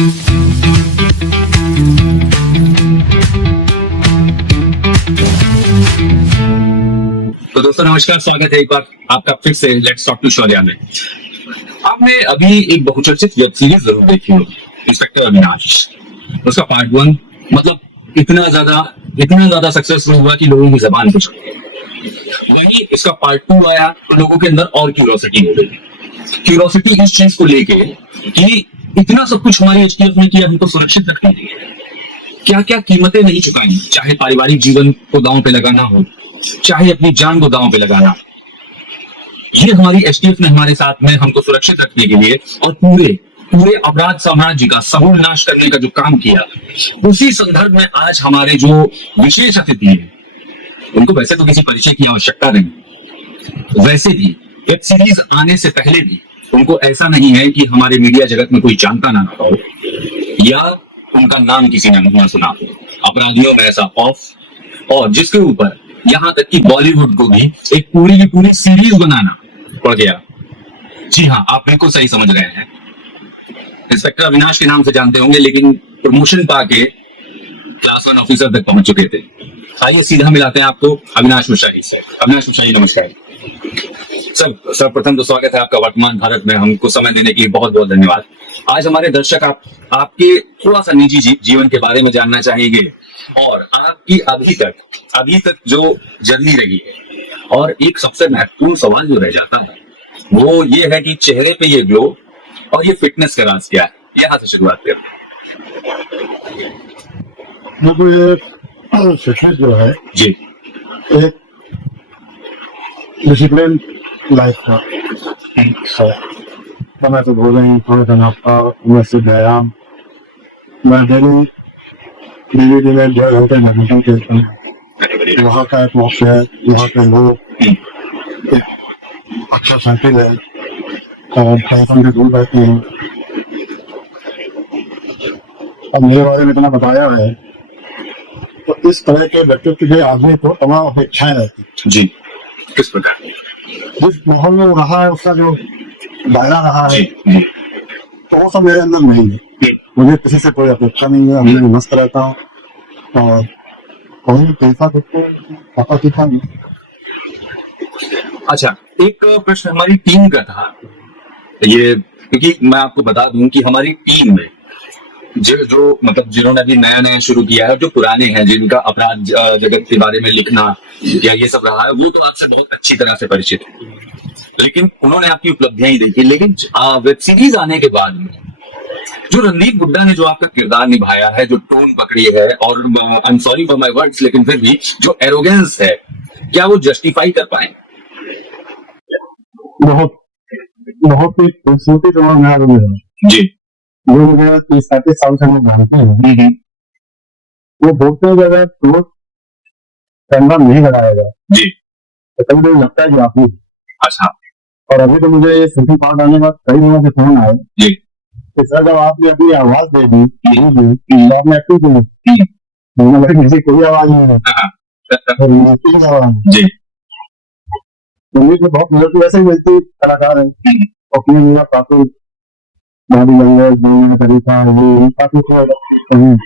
तो दोस्तों नमस्कार, स्वागत है एक बार आपका फिर से लेट्स टॉक टू शौर्या में। आपने अभी एक बहुचर्चित वेब सीरीज जरूर देखी होगी, इंस्पेक्टर अविनाश। उसका पार्ट 1 मतलब इतना ज्यादा सक्सेसफुल हुआ कि लोगों की जबान पे चढ़ गई। वहीं इसका पार्ट 2 आया तो लोगों के अंदर और क्यूरियोसिटी हो गई। क्यूरियोसिटी इस चीज को लेके कि इतना सब कुछ हमारी एचटीएफ ने किया, हमको सुरक्षित रखने के लिए क्या क्या कीमतें नहीं चुकाई, चाहे पारिवारिक जीवन को दांव पे लगाना हो, चाहे अपनी जान को दांव पे लगाना। ये हमारी एसटीएफ ने हमारे साथ में हमको सुरक्षित रखने के लिए और पूरे अपराध साम्राज्य का समूल नाश करने का जो काम किया, उसी संदर्भ में आज हमारे जो विशेष अतिथि हैं, उनको वैसे तो किसी परिचय की आवश्यकता नहीं, वैसे भी वेब सीरीज आने से पहले भी उनको ऐसा नहीं है कि हमारे मीडिया जगत में कोई जानता ना हो या उनका नाम किसी ने नहीं सुना हो। अपराधियों में ऐसा खौफ, और जिसके ऊपर यहाँ तक कि बॉलीवुड को भी एक पूरी की पूरी सीरीज बनाना पड़ गया। जी हाँ, आप बिल्कुल सही समझ रहे हैं। इंस्पेक्टर अविनाश के नाम से जानते होंगे, लेकिन प्रमोशन पाके क्लास 1 ऑफिसर तक पहुंच चुके थे। आइए सीधा मिलाते हैं आपको अविनाश मिश्रा जी से। अविनाश मिश्रा जी नमस्कार। सर्वप्रथम तो स्वागत है आपका वर्तमान भारत में, हमको समय देने के लिए बहुत बहुत धन्यवाद। आज हमारे दर्शक आपके थोड़ा सा निजी जीवन के बारे में जानना चाहेंगे और आपकी अभी तक जो जर्नी रही है, और एक सबसे महत्वपूर्ण सवाल जो रह जाता है वो ये है कि चेहरे पे ये ग्लो और ये फिटनेस का राज क्या है। यहाँ से शुरुआत करते हैं। ये फिटनेस जो है जी, एक डिसिप्लिन लाइफ का समय से भोजन, थोड़ा सा नाश्ता, से व्यायाम। मैं डेली में 1.5 घंटे बैडमिंटन खेलता हूँ। वहाँ का एटमॉस्फेयर, वहाँ के लोग, अच्छा साइकिल है और टेंशन से दूर रहते हैं। अब मेरे बारे में इतना बताया है, तो इस तरह के व्यक्तित्व के आदमी को तमाम अपेक्षाएं रहती जी। किस प्रकार? जिस माहौल में वो रहा है, उसका जो दायरा रहा है, तो वो सब मेरे अंदर नहीं है। मुझे किसी से कोई अपेक्षा नहीं है, मैं मस्त रहता हूँ और कोई पैसा कुछ पता सीखा नहीं। अच्छा, एक प्रश्न हमारी टीम का था ये, क्योंकि मैं आपको बता दूं कि हमारी टीम में जो मतलब जिन्होंने अभी नया शुरू किया है, जो पुराने हैं, जिनका अपराध जगत के बारे में लिखना या ये सब रहा है, वो तो आपसे बहुत अच्छी तरह से परिचित है, लेकिन उन्होंने आपकी उपलब्धियां ही देखी। लेकिन वेब सीरीज आने के बाद में जो रणदीप हुड्डा ने जो आपका किरदार निभाया है, जो टोन पकड़ी है, और I am sorry for my words, लेकिन फिर भी जो एरोगेंस है, क्या वो जस्टिफाई कर पाए? बहुत ही खूबसूरती जो जी, जो मुझे 30-35 साल से मैं जानते हैं, वो बोलते हैं अगर तो कैमरा नहीं लगाएगा जी, तो कभी कभी लगता है कि आप ही। अच्छा, और अभी तो मुझे ये सिटी पार्ट आने का कई लोगों के फोन आए जी, कि सर जब आपने अपनी आवाज दे दी तो आपने एक्टिंग की, किसी कोई आवाज नहीं है जी, तो मुझे बहुत मदद वैसे ही मिलती कलाकार है अपने लिए काफी बॉडी लैंग्वेज तरीका काफी।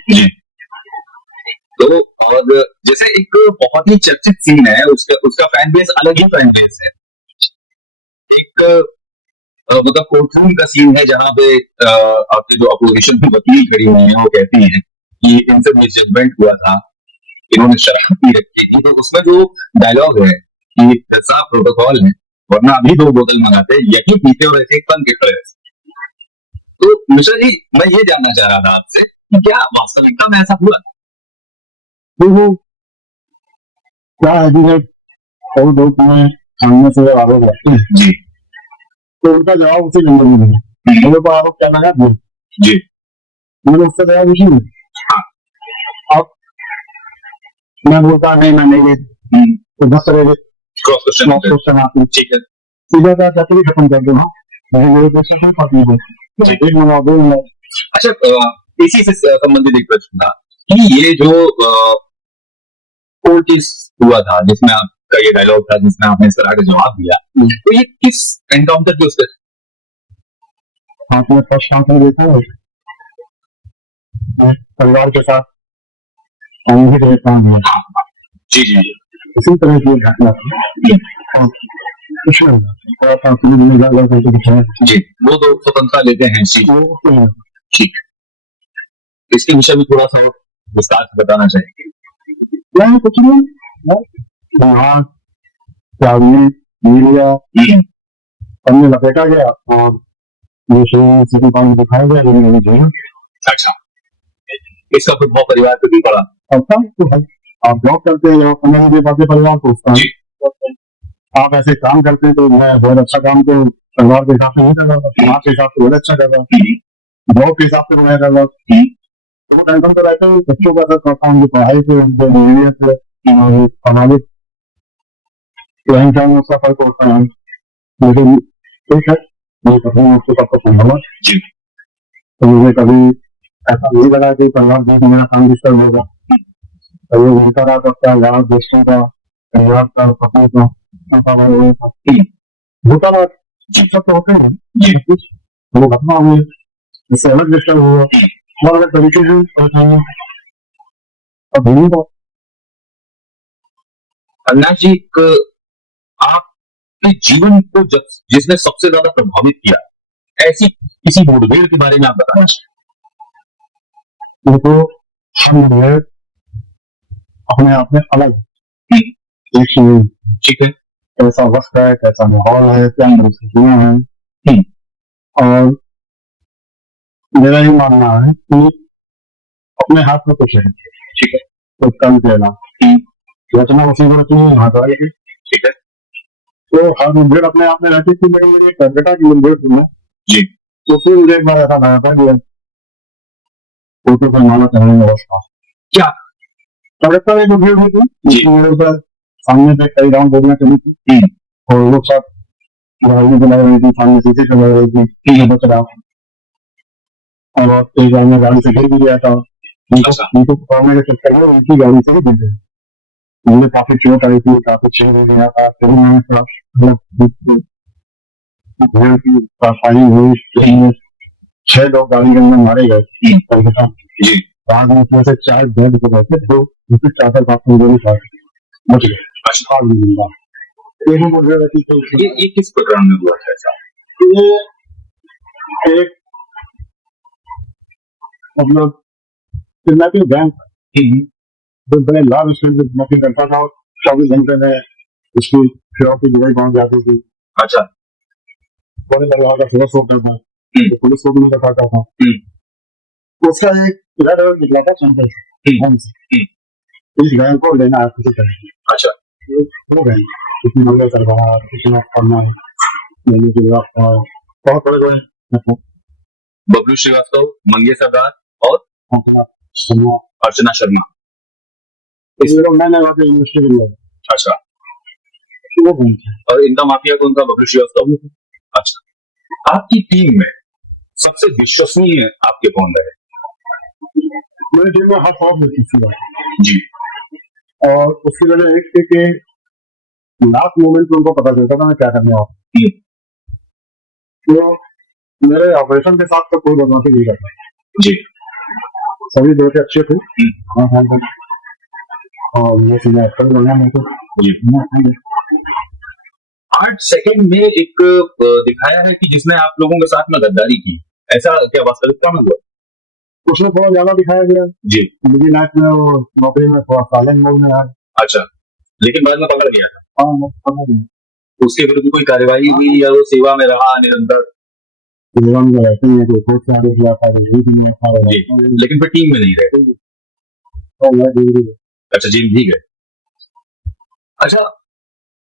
जी। तो और जैसे एक बहुत ही चर्चित सीन है, उसका फैन बेस अलग ही फैन बेस है। एक मतलब कोर्टरूम का सीन है जहां पे आपके जो अपोजिशन की वकील खड़ी हुई है, वो कहती हैं कि इनसे मिसजजमेंट हुआ था, इन्होंने शराब पी रखी थी। तो उसमें जो डायलॉग है कि जैसा प्रोटोकॉल है, वरना अभी 2 बोतल मंगाते, यही पीते और ऐसे बंद के खड़े। तो मिश्रा जी, मैं ये जानना चाह रहा था आपसे कि क्या वास्तविकता में ऐसा हुआ? क्या है और दोस्त में सामने से आरोप रखते हैं जी, तो उनका जवाब उसी नंबर में मिला। मेरे को आरोप क्या लगा जी, मैंने उसका जवाब उसी में। अब मैं बोलता नहीं तो 10 तरह के क्रॉस क्वेश्चन आपने ठीक है, सीधा का चक्कर खत्म कर दो। मेरे क्वेश्चन पता नहीं है, 1 मिनट 2 मिनट। अच्छा, इसी से संबंधित एक प्रश्न था कि ये जो कोर्ट केस हुआ था जिसमें आपका ये डायलॉग था, जिसमें आपने इस तरह का जवाब दिया, तो ये किस एनकाउंटर के उसके? आपने फर्स्ट देखा है परिवार के साथ सामूहिक रहता हूँ। हाँ हाँ जी जी जी इसी तरह की एक घटना थी। हाँ, कुछ नहीं हुआ। थोड़ा सा फिल्म में लगा करके दिखाया। जी वो तो स्वतंत्रता लेते हैं जी वो तो ठीक इसके विषय में थोड़ा सा और विस्तार से बताना चाहेंगे नहीं, कुछ नहीं। वहाँ चावली मीडिया हम्म, सबने लपेटा गया और ये सिटी पानी दिखाया गया, लेकिन अभी जो है अच्छा इसका प्रभाव परिवार पे भी पड़ा ऐसा तो है। आप जॉब करते हैं और समय नहीं दे पाते परिवार को, उसका जी आप ऐसे काम करते हैं तो मैं बहुत अच्छा काम तो परिवार के हिसाब से नहीं कर रहा था, समाज के हिसाब से बहुत अच्छा कर रहा हूँ, जॉब के हिसाब से मैं कर रहा हूँ। तो टेंशन तो रहता है, बच्चों का असर करता है, उनकी पढ़ाई पे, उनके बिहेवियर पे, और सामाजिक रहन सहन में उसका फर्क होता है। लेकिन ठीक है, मैं कहता हूँ उसको सबको संभाला। जी तो मुझे कभी ऐसा नहीं लगा कि परिवार में मेरा काम डिस्टर्ब होगा। तो ये उनका रहा सकता है, यार दोस्तों का, परिवार का, पत्नी का, संसार वालों का। होता रहा, सब तो होता है। जी कुछ वो घटना हुई, इससे अलग डिस्टर्ब हुआ, अलग अलग तरीके से परेशानी। अब यही बात अविनाश जी आपके जीवन को जिसने सबसे ज्यादा प्रभावित किया ऐसी किसी मुठभेड़ के बारे में आप बताना उनको हम मुठभेड़ अपने आप में अलग चाहिए एक चीज, ठीक है कैसा वक्त है, कैसा माहौल है, क्या परिस्थितियां हैं। और मेरा ये मानना है कि अपने हाथ में कुछ है, ठीक है कुछ कम देना, रचना उसी को रचनी है, हाथ वाले की। ठीक है तो हर मुठभेड़ अपने आप में रहती थी, लेकिन मेरी एक कलकत्ता की मुठभेड़ थी ना, जी तो उसमें मुझे एक बार ऐसा लगा था कि फोटो को माना चाहिए अवस्था। क्या कलकत्ता में मुठभेड़ हुई थी, जी जिसमें मेरे ऊपर सामने से कई राउंड गोलियां चली थी, और लोग सब गाड़ी चला रही थी, सामने शीशे चला रही थी, मैं बच रहा हूँ। और एक बार मैं गाड़ी से गिर भी गया था, अच्छा उनको पकड़ने के चक्कर में उनकी गाड़ी से भी गिर गया। मुझे काफी चोट आई थी, काफी छेद हो गया था, फिर मैंने थोड़ा भीड़ की फायरिंग हुई, उसमें 6 लोग गाड़ी के अंदर मारे गए कलकत्ता। जी 5 में से 4 बेड पे बैठे, 2 उनकी चादर बात में गोली फाड़ बच गए। अच्छा आग भी जिंदा। ये भी मुझे रहती थी। ये किस प्रकरण में हुआ था ऐसा ये एक मतलब किडनैपिंग गैंग जो बड़े लाभ स्टेट में नौकरी करता था, और 24 घंटे में उसकी फिरौती की दवाई पहुंच जाती थी। अच्छा बड़े परिवार का सदस्य होता था, तो पुलिस को भी नहीं बताता था। उसका एक रेड अलर्ट निकला था सेंटर से, इस गैंग को लेना है किसी तरह। अच्छा वो गैंग किसी मंगल सरकार, किसी ने पढ़ना लेने की व्यवस्था, बहुत बड़े बड़े बबलू श्रीवास्तव मंगे सरदार और अपना सुनना। अर्चना शर्मा ये लोग मैंने वहाँ पे यूनिवर्सिटी में लिया, अच्छा वो गैंग थे। और इनका माफिया कौन था बबलू श्रीवास्तव अच्छा आपकी टीम में सबसे विश्वसनीय आपके कौन रहे मेरी टीम में हर साल होती थी, जी और उसकी वजह एक थी कि लास्ट मोमेंट में उनको पता चलता था मैं क्या करने वाला हूँ। तो मेरे ऑपरेशन के साथ तो कोई बदमाशी नहीं करता, जी सभी दोस्त अच्छे थे। हाँ हाँ हाँ। और ये सीधा एक्टर बना मेरे को। जी 8 सेकंड में एक दिखाया है कि जिसने आप लोगों के साथ में गद्दारी की ऐसा क्या वास्तविकता में हुआ उसमें थोड़ा ज्यादा दिखाया गया, जी मेरी लाइफ में वो नौकरी में थोड़ा साइलेंट मोड में आया। अच्छा लेकिन बाद में पकड़ गया था हाँ मैं समझ गया। उसके विरुद्ध कोई कार्यवाही हुई या वो सेवा में रहा निरंतर जीवन में रहते हैं तो कोर्ट से आदेश आता है, जीत में आता जी है, लेकिन फिर टीम में नहीं रहे तो मैं डिग्री अच्छा जेल भी गए अच्छा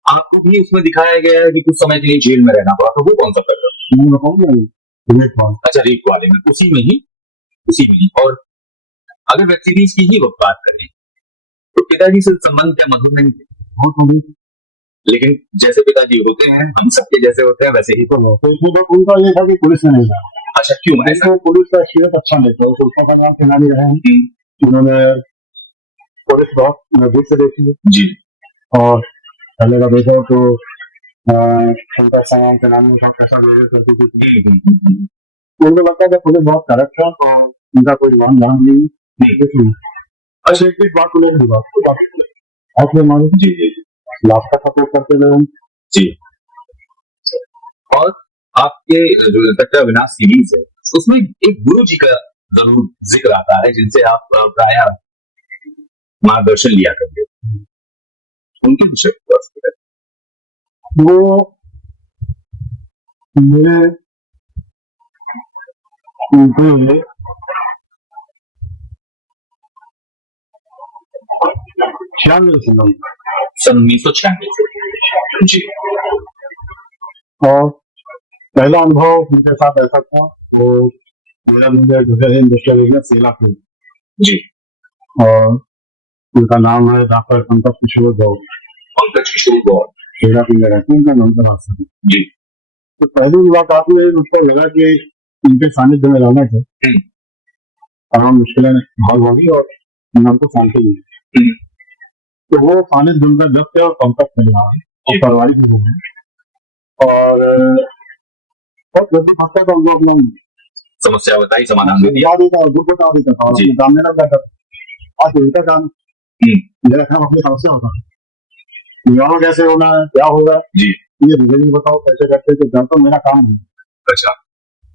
आपको भी उसमें दिखाया गया है कि कुछ समय के लिए जेल में रहना पड़ा तो वो कौन सा प्रकरण मैं बताऊंगा तुम्हें कौन। अच्छा रेप वाले में उसी में ही और अगर वेब सीरीज की ही बात करें तो पिताजी से संबंध क्या मधुर नहीं थे हाँ तो भी लेकिन जैसे पिताजी होते हैं हम सबके जैसे होते हैं वैसे ही तो इसमें तो उनका ये था कि पुलिस ने नहीं जाना। अच्छा क्यों ऐसा ऐसा पुलिस का एक्सपीरियंस अच्छा नहीं था, उसका का नाम सेनानी रहे हैं, उन्होंने पुलिस बहुत नजदीक से देखी है। जी और पहले का देखो तो उनका सामान सेनानी का कैसा बिहेवियर करती थी, उनको लगता था पुलिस बहुत करप्ट है, तो इनका कोई ध्यान नहीं है। अच्छा एक बात को लेकर बात आप लोग मानो जी जी लाभ का सपोर्ट करते रहे जी। और आपके जो इंस्पेक्टर अविनाश सीरीज है उसमें एक गुरु जी का जरूर जिक्र आता है जिनसे आप प्राय मार्गदर्शन लिया करते हैं। उनके विषय में थोड़ा सा बताइए। वो मेरे उनके 96 सन 1996 जी। और पहला अनुभव उनके साथ ऐसा था वो मेरा मुझे जो है इंडस्ट्रियल एरिया सेला थे जी। और उनका नाम है डॉक्टर पंकज किशोर गौर। पंकज किशोर गौर सेला पिंड रहते हैं, उनका नाम था रास्ता। जी। तो पहली मुलाकात में मुझको लगा कि इनके सानिध्य में रहना है तमाम मुश्किलें हल होगी और मन को शांति मिली। तो वो सानिध्य उनका जब से और पंकज चल रहा है और पारिवारिक भी है और बहुत जल्दी फंसता था हम लोग अपना समस्या बताई समाधान दे दिया। बता देता और दुख बता देता था जी। काम में लग जाता था। आज उनका काम मेरा काम अपनी समस्या होता है विवाह कैसे होना है क्या होगा जी। ये मुझे नहीं बताओ कैसे करते कि जब तो मेरा काम है। अच्छा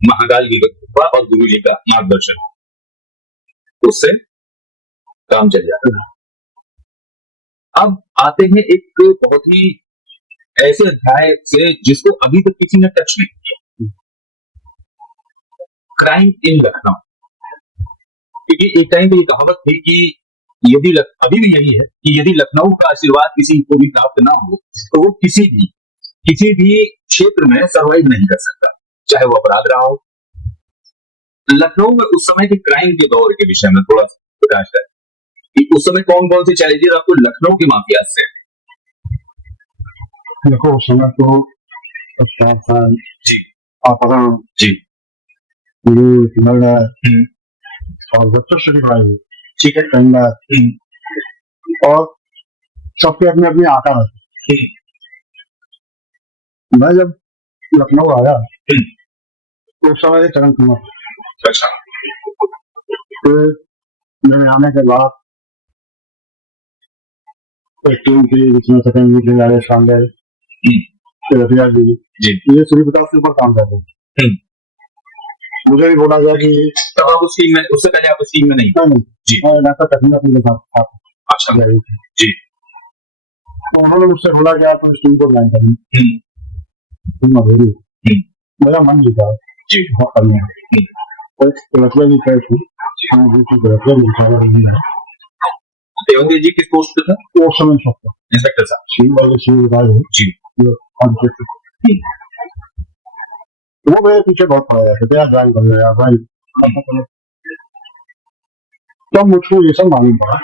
महाकाल की कृपा और गुरु जी का मार्गदर्शन उससे काम चल जाता है। अब आते हैं एक बहुत ही ऐसे अध्याय से जिसको अभी तक किसी ने टच नहीं किया, क्राइम इन लखनऊ। क्योंकि एक टाइम पे ये कहावत थी कि यदि अभी भी यही है कि यदि लखनऊ का आशीर्वाद किसी को भी प्राप्त ना हो तो वो किसी भी क्षेत्र में सर्वाइव नहीं कर सकता, चाहे वो अपराध रहा हो। लखनऊ में उस समय के क्राइम के दौर के विषय में थोड़ा प्रकाश करें कि उस समय कौन कौन से चैलेंजेस आपको लखनऊ के माफिया से? देखो उस समय तो जी अपहरण जी और बच्चों से भी भाई ठीक है टंगा और सबके अपने अपने आकार है। मैं जब लखनऊ आया तो उस समय चरण कुमार अच्छा फिर मैंने आने के बाद एक टीम थी जिसमें सेकेंड वीक राजेश पांडे रफिया जी जी ये सूर्य प्रकाश के ऊपर काम करते हैं। मुझे भी बोला गया कि तब आप उस टीम में उससे पहले आप उस टीम में नहीं? नहीं जी मैं डॉक्टर तकनीक अपने साथ था। अच्छा जी तो उन्होंने मुझसे बोला कि आप इस टीम को ज्वाइन करेंगे मेरा मन नहीं था जी बहुत करना तो रफिया जी कहे थे रफिया जी देवेंद्र जी किस पोस्ट पे था? वो समय सकता इंस्पेक्टर साहब शिव वाले शिव बताए जी वो मेरे पीछे बहुत पड़ा जाता था ज्वाइन कर लिया भाई। तो मुझको ये सब मालूम पड़ा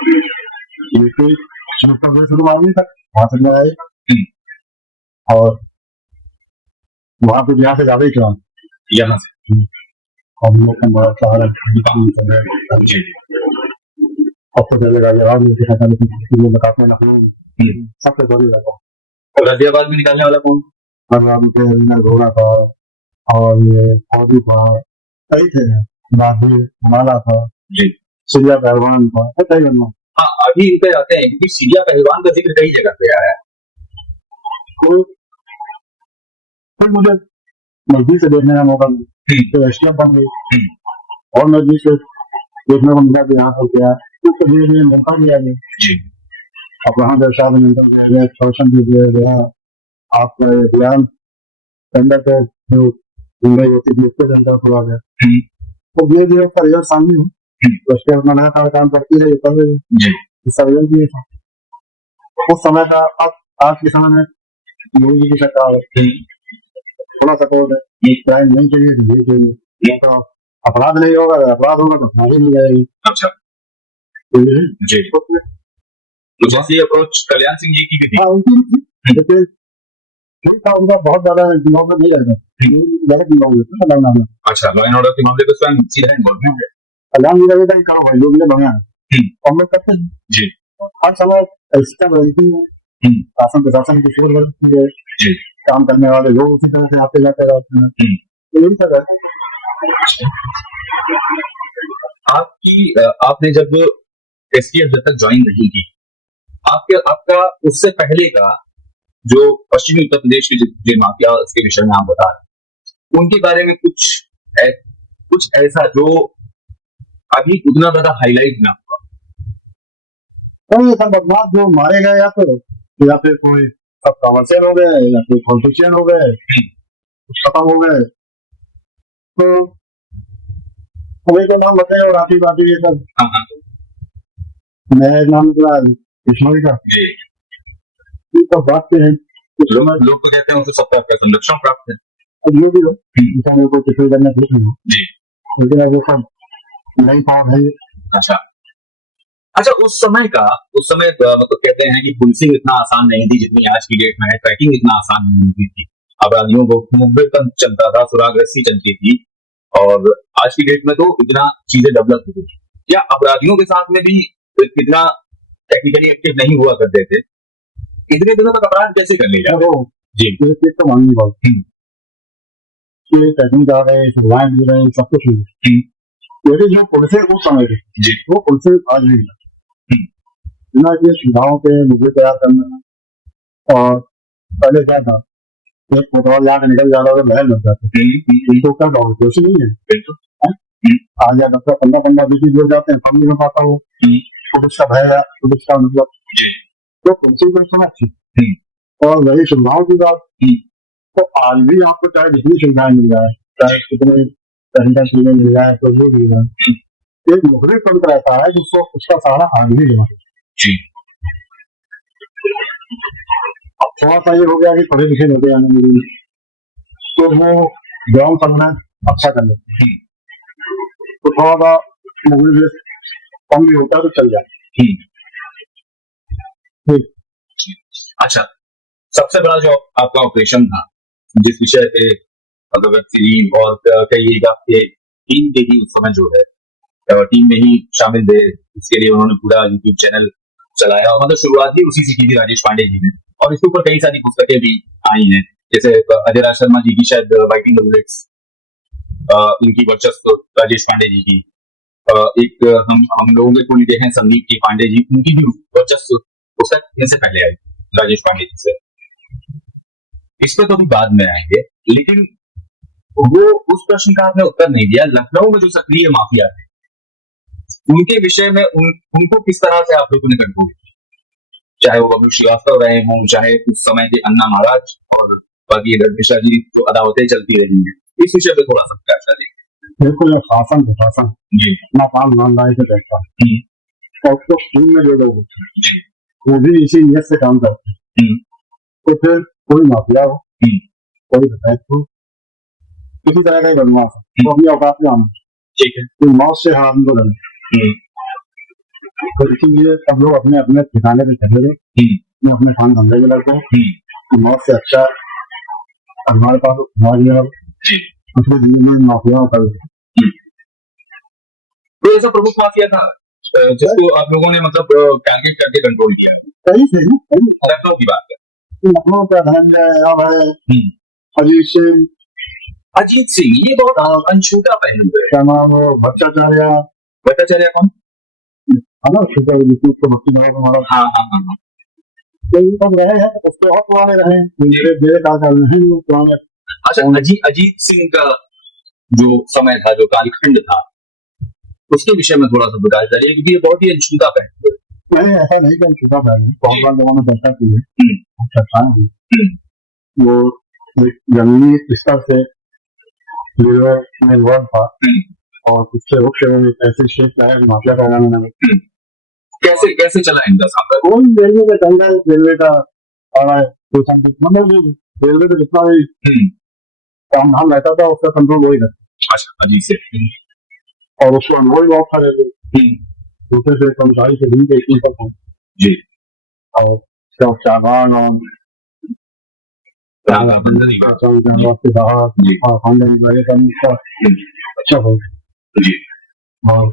ये कोई शुरू मालूम था वहां से आए और वहां पे यहाँ से ज्यादा ही चला यहाँ से हम लोग का बड़ा सहारा जी अब तो चलेगा जवाब मुझे खाता नहीं बताते हैं लखनऊ सबसे बड़ी लगा गाजियाबाद में निकालने वाला कौन? घोड़ा था और ये फौजी था कई थे बाबी माला था जी सीरिया पहलवान था कई बनना। हाँ अभी इनपे आते हैं क्योंकि सीरिया पहलवान का जिक्र कई जगह पे आया है। तो फिर मुझे नजदीक से देखने का मौका मिला तो एसटीएफ बन गई और नजदीक से देखने को मिला कि यहाँ पर क्या तो धीरे धीरे मौका मिला गया जी अब वहाँ व्यवसाय में शोषण भी दिया गया आपका अभियान टेंडर पे जो मुंबई होती थी उसके टेंडर खुला गया तो धीरे धीरे उसका रिजल्ट सामने हो तो उसके अपना लगातार काम करती है कर रही है इसका रिजल्ट भी था उस समय का अब आज के समय में मोदी जी की सरकार थोड़ा सपोर्ट है ये क्राइम नहीं चाहिए नहीं चाहिए तो अपराध नहीं होगा अपराध होगा तो फायदे मिल जाएगी। अच्छा जी तो जैसे अप्रोच कल्याण सिंह जी की भी थी। हाँ उनकी लेकिन ठीक था उनका बहुत ज्यादा इन्वॉल्व नहीं रहता डायरेक्ट इन्वॉल्व होता है में। अच्छा लॉ एंड ऑर्डर के मामले में स्वयं सीधा इन्वॉल्व है। कल्याण जी का करो भाई लोग बढ़िया है और मैं करते हैं जी हर समय ऐसा बनती है शासन प्रशासन की शुरू बनती है जी काम करने वाले लोग उसी तरह से आते जाते रहते हैं तो यही सब है। आपने जब एसटीएफ जब तक ज्वाइन नहीं की, आपका उससे पहले का जो पश्चिमी उत्तर प्रदेश के जो माफिया के विषय में आप बता रहे हैं, उनके बारे में कुछ ऐसा जो अभी उतना ज्यादा हाईलाइट ना हुआ। तो ये सब बदमाश जो मारे गए या फिर कोई सब कमर्शियल हो गए या फिर पॉलिटिशियन हो गए, खत्म हो गए, तो हमें तो नाम बताए और आती बाती ये सब हाँ हाँ नया नाम निकला किशोरी का, जी। ये सब बात के हैं लोग तो कहते हैं उसे सत्ता का संरक्षण प्राप्त है। अब जो भी हो इंसान को किसी करना ठीक नहीं हो, जी। लेकिन अब वो सब नहीं पार है। अच्छा उस समय मतलब कहते हैं कि पुलिसिंग इतना आसान नहीं थी जितनी आज की डेट में है, ट्रैकिंग इतना आसान नहीं होती थी, अपराधियों को मुखबिर तंत्र चलता था, सुराग रस्सी चलती थी, और आज की डेट में तो इतना चीजें डेवलप हो गई। क्या अपराधियों के साथ में भी इतना टेक्निकली एक्टिव नहीं हुआ करते थे? इतने दिनों तक अपराध कैसे कर ले जाए? जी ये चीज तो माननी बात ये टेक्निक आ रहे हैं, सुविधाएं मिल रहे हैं, सब कुछ मिल रहा है, लेकिन जो पुलिसिंग उस समय थी जी वो पुलिसिंग आज नहीं है। बिना ये सुविधाओं के मुझे तैयार करना, और पहले क्या था एक पेट्रोल जाके निकल जा रहा था बहन लग जाते इनको क्या कहो दोषी नहीं है। बिल्कुल। आज या 10-15 बीती जो जाते हैं समझ नहीं पाता वो पुलिस का भय या पुलिस का मतलब जी तो पुलिसिंग को समझ थी। और वही सुविधाओं की बात, तो आज भी आपको चाहे जितनी सुविधाएं मिल जाए, चाहे कितने तरीका चीजें मिल जाए, तो ये मिल जाए, एक मुखबिर तंत्र ऐसा है जिसको उसका सहारा आज भी लेना जी। अब थोड़ा सा ये हो गया कि पढ़े लिखे होते आने मिली तो वो ग्राउंड संग्रह अच्छा कर लेते हैं, तो थोड़ा सा मुखबिर कम भी होता है तो चल जाए। अच्छा सबसे बड़ा जो आपका ऑपरेशन था जिस विषय पे मतलब वेब सीरीज और कई आपके टीम के ही उस समय जो है टीम में ही शामिल थे, इसके लिए उन्होंने पूरा यूट्यूब चैनल चलाया और मतलब शुरुआत भी उसी से की थी राजेश पांडे जी ने, और इसके ऊपर कई सारी पुस्तकें भी आई हैं, जैसे अजय राज शर्मा जी की शायद वाइटिंग द बुलेट्स, इनकी वर्चस्व राजेश पांडे जी की, एक हम लोगों के कुल हैं संदीप जी पांडे जी, उनकी भी वर्चस्व पुस्तक इनसे पहले आई राजेश पांडे जी से। इस पर तो अभी बाद में आएंगे, लेकिन वो उस प्रश्न का आपने उत्तर नहीं दिया, लखनऊ में जो सक्रिय माफिया थे उनके विषय में उनको किस तरह से आप लोगों ने कंट्रोल किया, चाहे वो बबलू श्रीवास्तव रहे हों, चाहे उस समय के अन्ना महाराज और बाकी मिश्रा जी जो अदावतें चलती रही हैं, इस विषय पे थोड़ा सा प्रकाश डालें। बिल्कुल शासन प्रशासन अपना काम ईमानदारी से बैठता है और उसको टीम में जो लोग होते हैं वो भी इसी नियत से काम करते हैं, तो फिर कोई माफिया हो कोई विधायक हो किसी तरह का बदमाश हो तो अपनी औकात में आना, ठीक है, तो मौत से हाथ को लड़े, तो इसीलिए सब लोग अपने अपने ठिकाने पे चले गए, अपने काम धंधे में लगते हैं, मौत से अच्छा हमारे पास समाज में दूसरे जिले में माफिया कर तो ऐसा प्रमुख माफिया था जिसको आप लोगों ने मतलब टारगेट करके कंट्रोल किया, सही से लखनऊ की बात है, लखनऊ का धनंजय अजीत सिंह ये बहुत अनछूता पहलू है। क्या नाम है भट्टाचार्य कौन है ना, शुक्र को भक्ति हमारा हाँ हाँ हाँ तो ये सब रहे हैं उसके और पुराने रहे मेरे काल नहीं पुराने। अच्छा अजीत सिंह का जो समय था, जो कालखंड था, उसके विषय में थोड़ा सा प्रकाश डालिए क्योंकि ये बहुत ही अनछूता पहलू है। नहीं ऐसा नहीं कि अनछूता पहलू, बहुत बार लोगों ने चर्चा की है, चर्चा वो एक जमीनी स्तर से वर्ड था और उससे रुख से ऐसे शेख लाया माफिया का कैसे कैसे चला इनका सामना? कौन रेलवे का चल रहा है, रेलवे का मतलब रेलवे का जितना भी काम धाम रहता था उसका कंट्रोल वही रहता। अच्छा अजीत सिंह और उसको अनुभव बहुत था रेलवे दूसरे से कर्मचारी से भी इतनी तक जी, और चालान और अच्छा हो और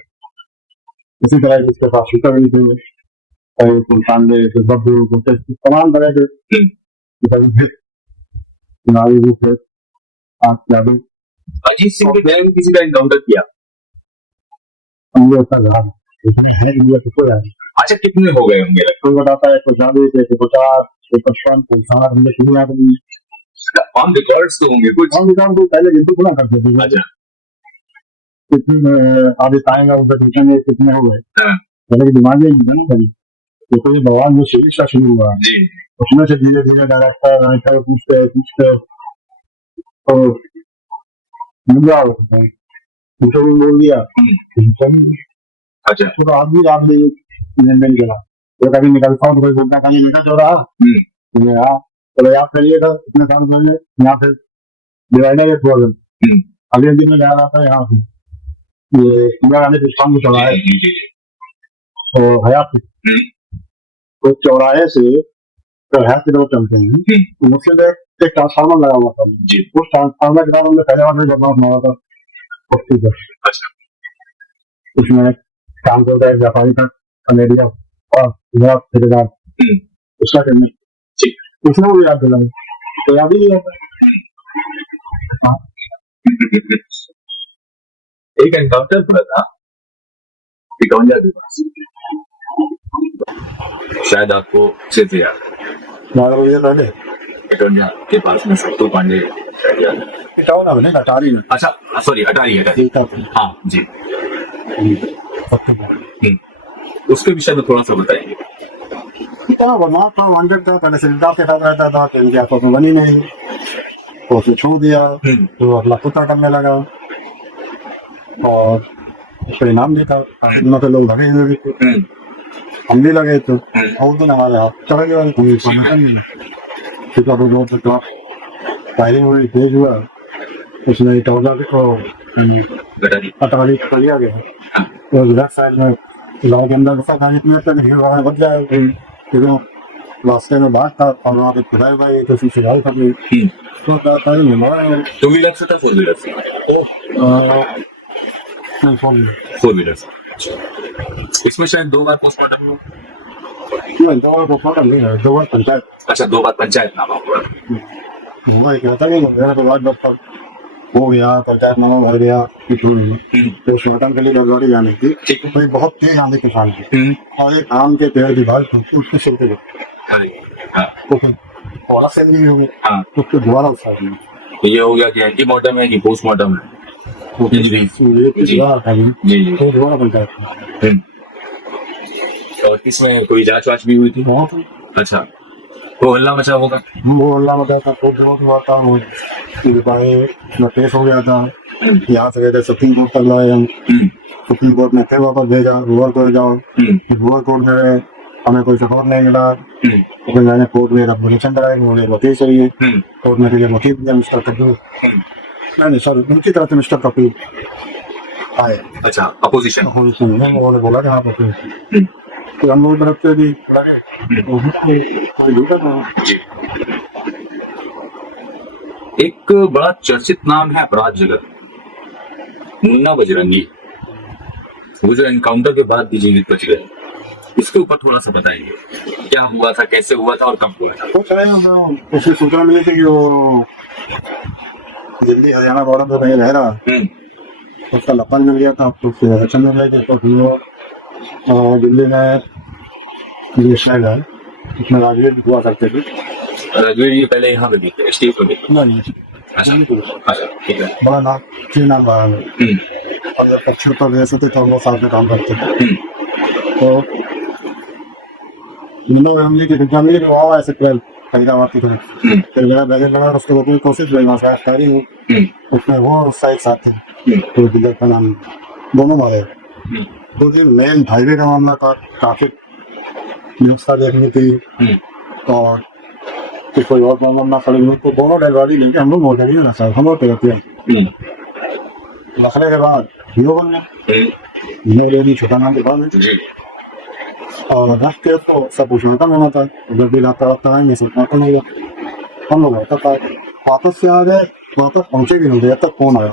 इसी तरह इसके पास शूटर भी थे और तमाम तरह के चुनावी रूप से अजीत सिंह के गैंग किसी का इनकाउंटर किया? इंडिया का घर इतने हैं इंडिया के कोई नहीं। अच्छा, कितने हो गए होंगे? कोई बताता है कोई 40, कोई 50, कोई 55, कोई 60, हमने कितने आदमी ऑन रिकॉर्ड्स तो होंगे कुछ। हम दुकान को पहले गिनती पूरा करते थे। अच्छा। कितने आगे आएगा उधर देखेंगे कितने हो गए। हाँ। पहले दिमाग में नहीं ना कभी तो कोई भगवान जो सीरीज का शुरू हुआ जी। उसमें से धीरे धीरे डायरेक्टर पूछते तो मिल होता है उनको भी बोल दिया। अच्छा। तो आप भी लेन देन करा तो कभी निकलता हूँ तो कोई बोलता कहीं निकल जो रहा हाँ चलो याद करिएगा इतने काम कर ले यहाँ से डिवाइडर ये प्रॉब्लम अगले दिन में जा रहा था यहाँ से ये इंदिरा गांधी पुष्पांग चौड़ा है तो हयात तो चौराहे से तो हयात की तरफ चलते हैं मुझसे एक ट्रांसफार्मर लगा हुआ था उस ट्रांसफार्मर के बाद पहले बार में बदमाश मारा था पट्टी पर। उसमें काम करता है व्यापारी का कनेडिया और मेरा ठेकेदार उसका करने उसने वो याद दिला तो याद ही नहीं होता। एक एनकाउंटर हुआ था पिटौंजा के पास, शायद आपको अच्छे से याद है। पिटौंजा के पास में सत्तू पांडे शायद याद है। पिटौना बने अटारी में। अच्छा सॉरी, अटारी। हाँ जी। उसके विषय में थोड़ा सा बताइए। इतना बदमाश था वांटेड था पहले सिलदार के साथ रहता था फिर इंडिया तो बनी नहीं तो उसे छोड़ दिया तो अगला कुत्ता करने लगा और उसका इनाम भी था दिनों के लोग लगे हुए थे हम भी लगे तो और दिन हमारे हाथ चढ़ गया फायरिंग हुई तेज हुआ उसने टोला को अटारी कर लिया गया तो लेफ्ट साइड में गाँव के अंदर बच जाए रास्ते में बात था और वहाँ पे खुदाई हुआ तो फिर गाड़ी कर ली तो टू व्हीलर से था, फोर व्हीलर से? फोर व्हीलर से। इसमें शायद 2 बार पोस्टमार्टम हुआ। 2 बार पंचायत। अच्छा, 2 बार पंचायत नामा हुआ। हो गया पंचायत नामा भर गया तो श्रोतन के लिए गाड़ी जानी थी तो बहुत तेज आंधी तूफान थी और एक आम के पेड़ की भाग उसके सिर पे तो फिर थोड़ा से नहीं हो गया तो उसके दोबारा उछाल दिया। ये हो गया कि एंटीमॉर्टम है कि पोस्टमार्टम है? तो दोबारा पंचायत और इसमें कोई जांच वाच भी हुई थी? अच्छा, तो हल्ला मचा होगा? वो हल्ला मचा था तो जरूरत हुआ था केस हो गया था यहाँ से गए थे सुप्रीम कोर्ट तक लाए हम सुप्रीम कोर्ट ने फिर वापस भेजा लोअर कोर्ट जाओ लोअर कोर्ट में हमें कोई सपोर्ट नहीं मिला तो फिर मैंने कोर्ट में एप्लीकेशन कराई मुझे वकील चाहिए कोर्ट में मुझे वकील दिया मिस्टर कपूर नहीं सर उनकी तरफ से मिस्टर कपूर आए। अच्छा, अपोजिशन उन्होंने बोला कि आप फिर हम लोग तरफ से भी एक बड़ा चर्चित नाम है अपराध जगत, मुन्ना बजरंगी। वो जो एनकाउंटर के बाद भी जीवित बच गए, इसके ऊपर थोड़ा सा बताइए, क्या हुआ था, कैसे हुआ था और कब हुआ था? उसे सूचना मिली थी कि वो दिल्ली हरियाणा बॉर्डर पर कहीं रह रहा उसका लपन मिल गया था तो उससे इलेक्शन में गए थे तो फिर वो दिल्ली में ये शहर है उसमें राजवीर हुआ करते थे। राजवीर जी पहले यहाँ पे भी थे, स्टेज पे भी? नहीं। अच्छा, ठीक है। बड़ा नाम क्यों नाम रहा है और जब दक्षिण प्रदेश होते तो वो साथ में काम करते थे तो फैमिली की फैमिली में वहाँ ऐसे फरीदाबाद की फिर मेरा बैलेंस लगा उसके बाद कोशिश हुई वहाँ से कारी हुई उसमें वो उसका एक साथ थे तो दिल्ली का नाम दोनों मारे तो फिर मेन हाईवे का मामला था ट्रैफिक व्यवस्था देखनी थी और फिर कोई और प्रॉब्लम ना खड़ी हुई तो दोनों डेड बॉडी लेके हम लोग मोटे नहीं सर हम लोग रखने के बाद हीरो बन गए लेनी छोटा नाम के बाद और रख के तो सब कुछ खत्म होना था उधर भी लाता रहता है मैं सोचना तो नहीं हम लोग रहता था वापस से आ गए वापस पहुंचे भी नहीं जब तक फोन आया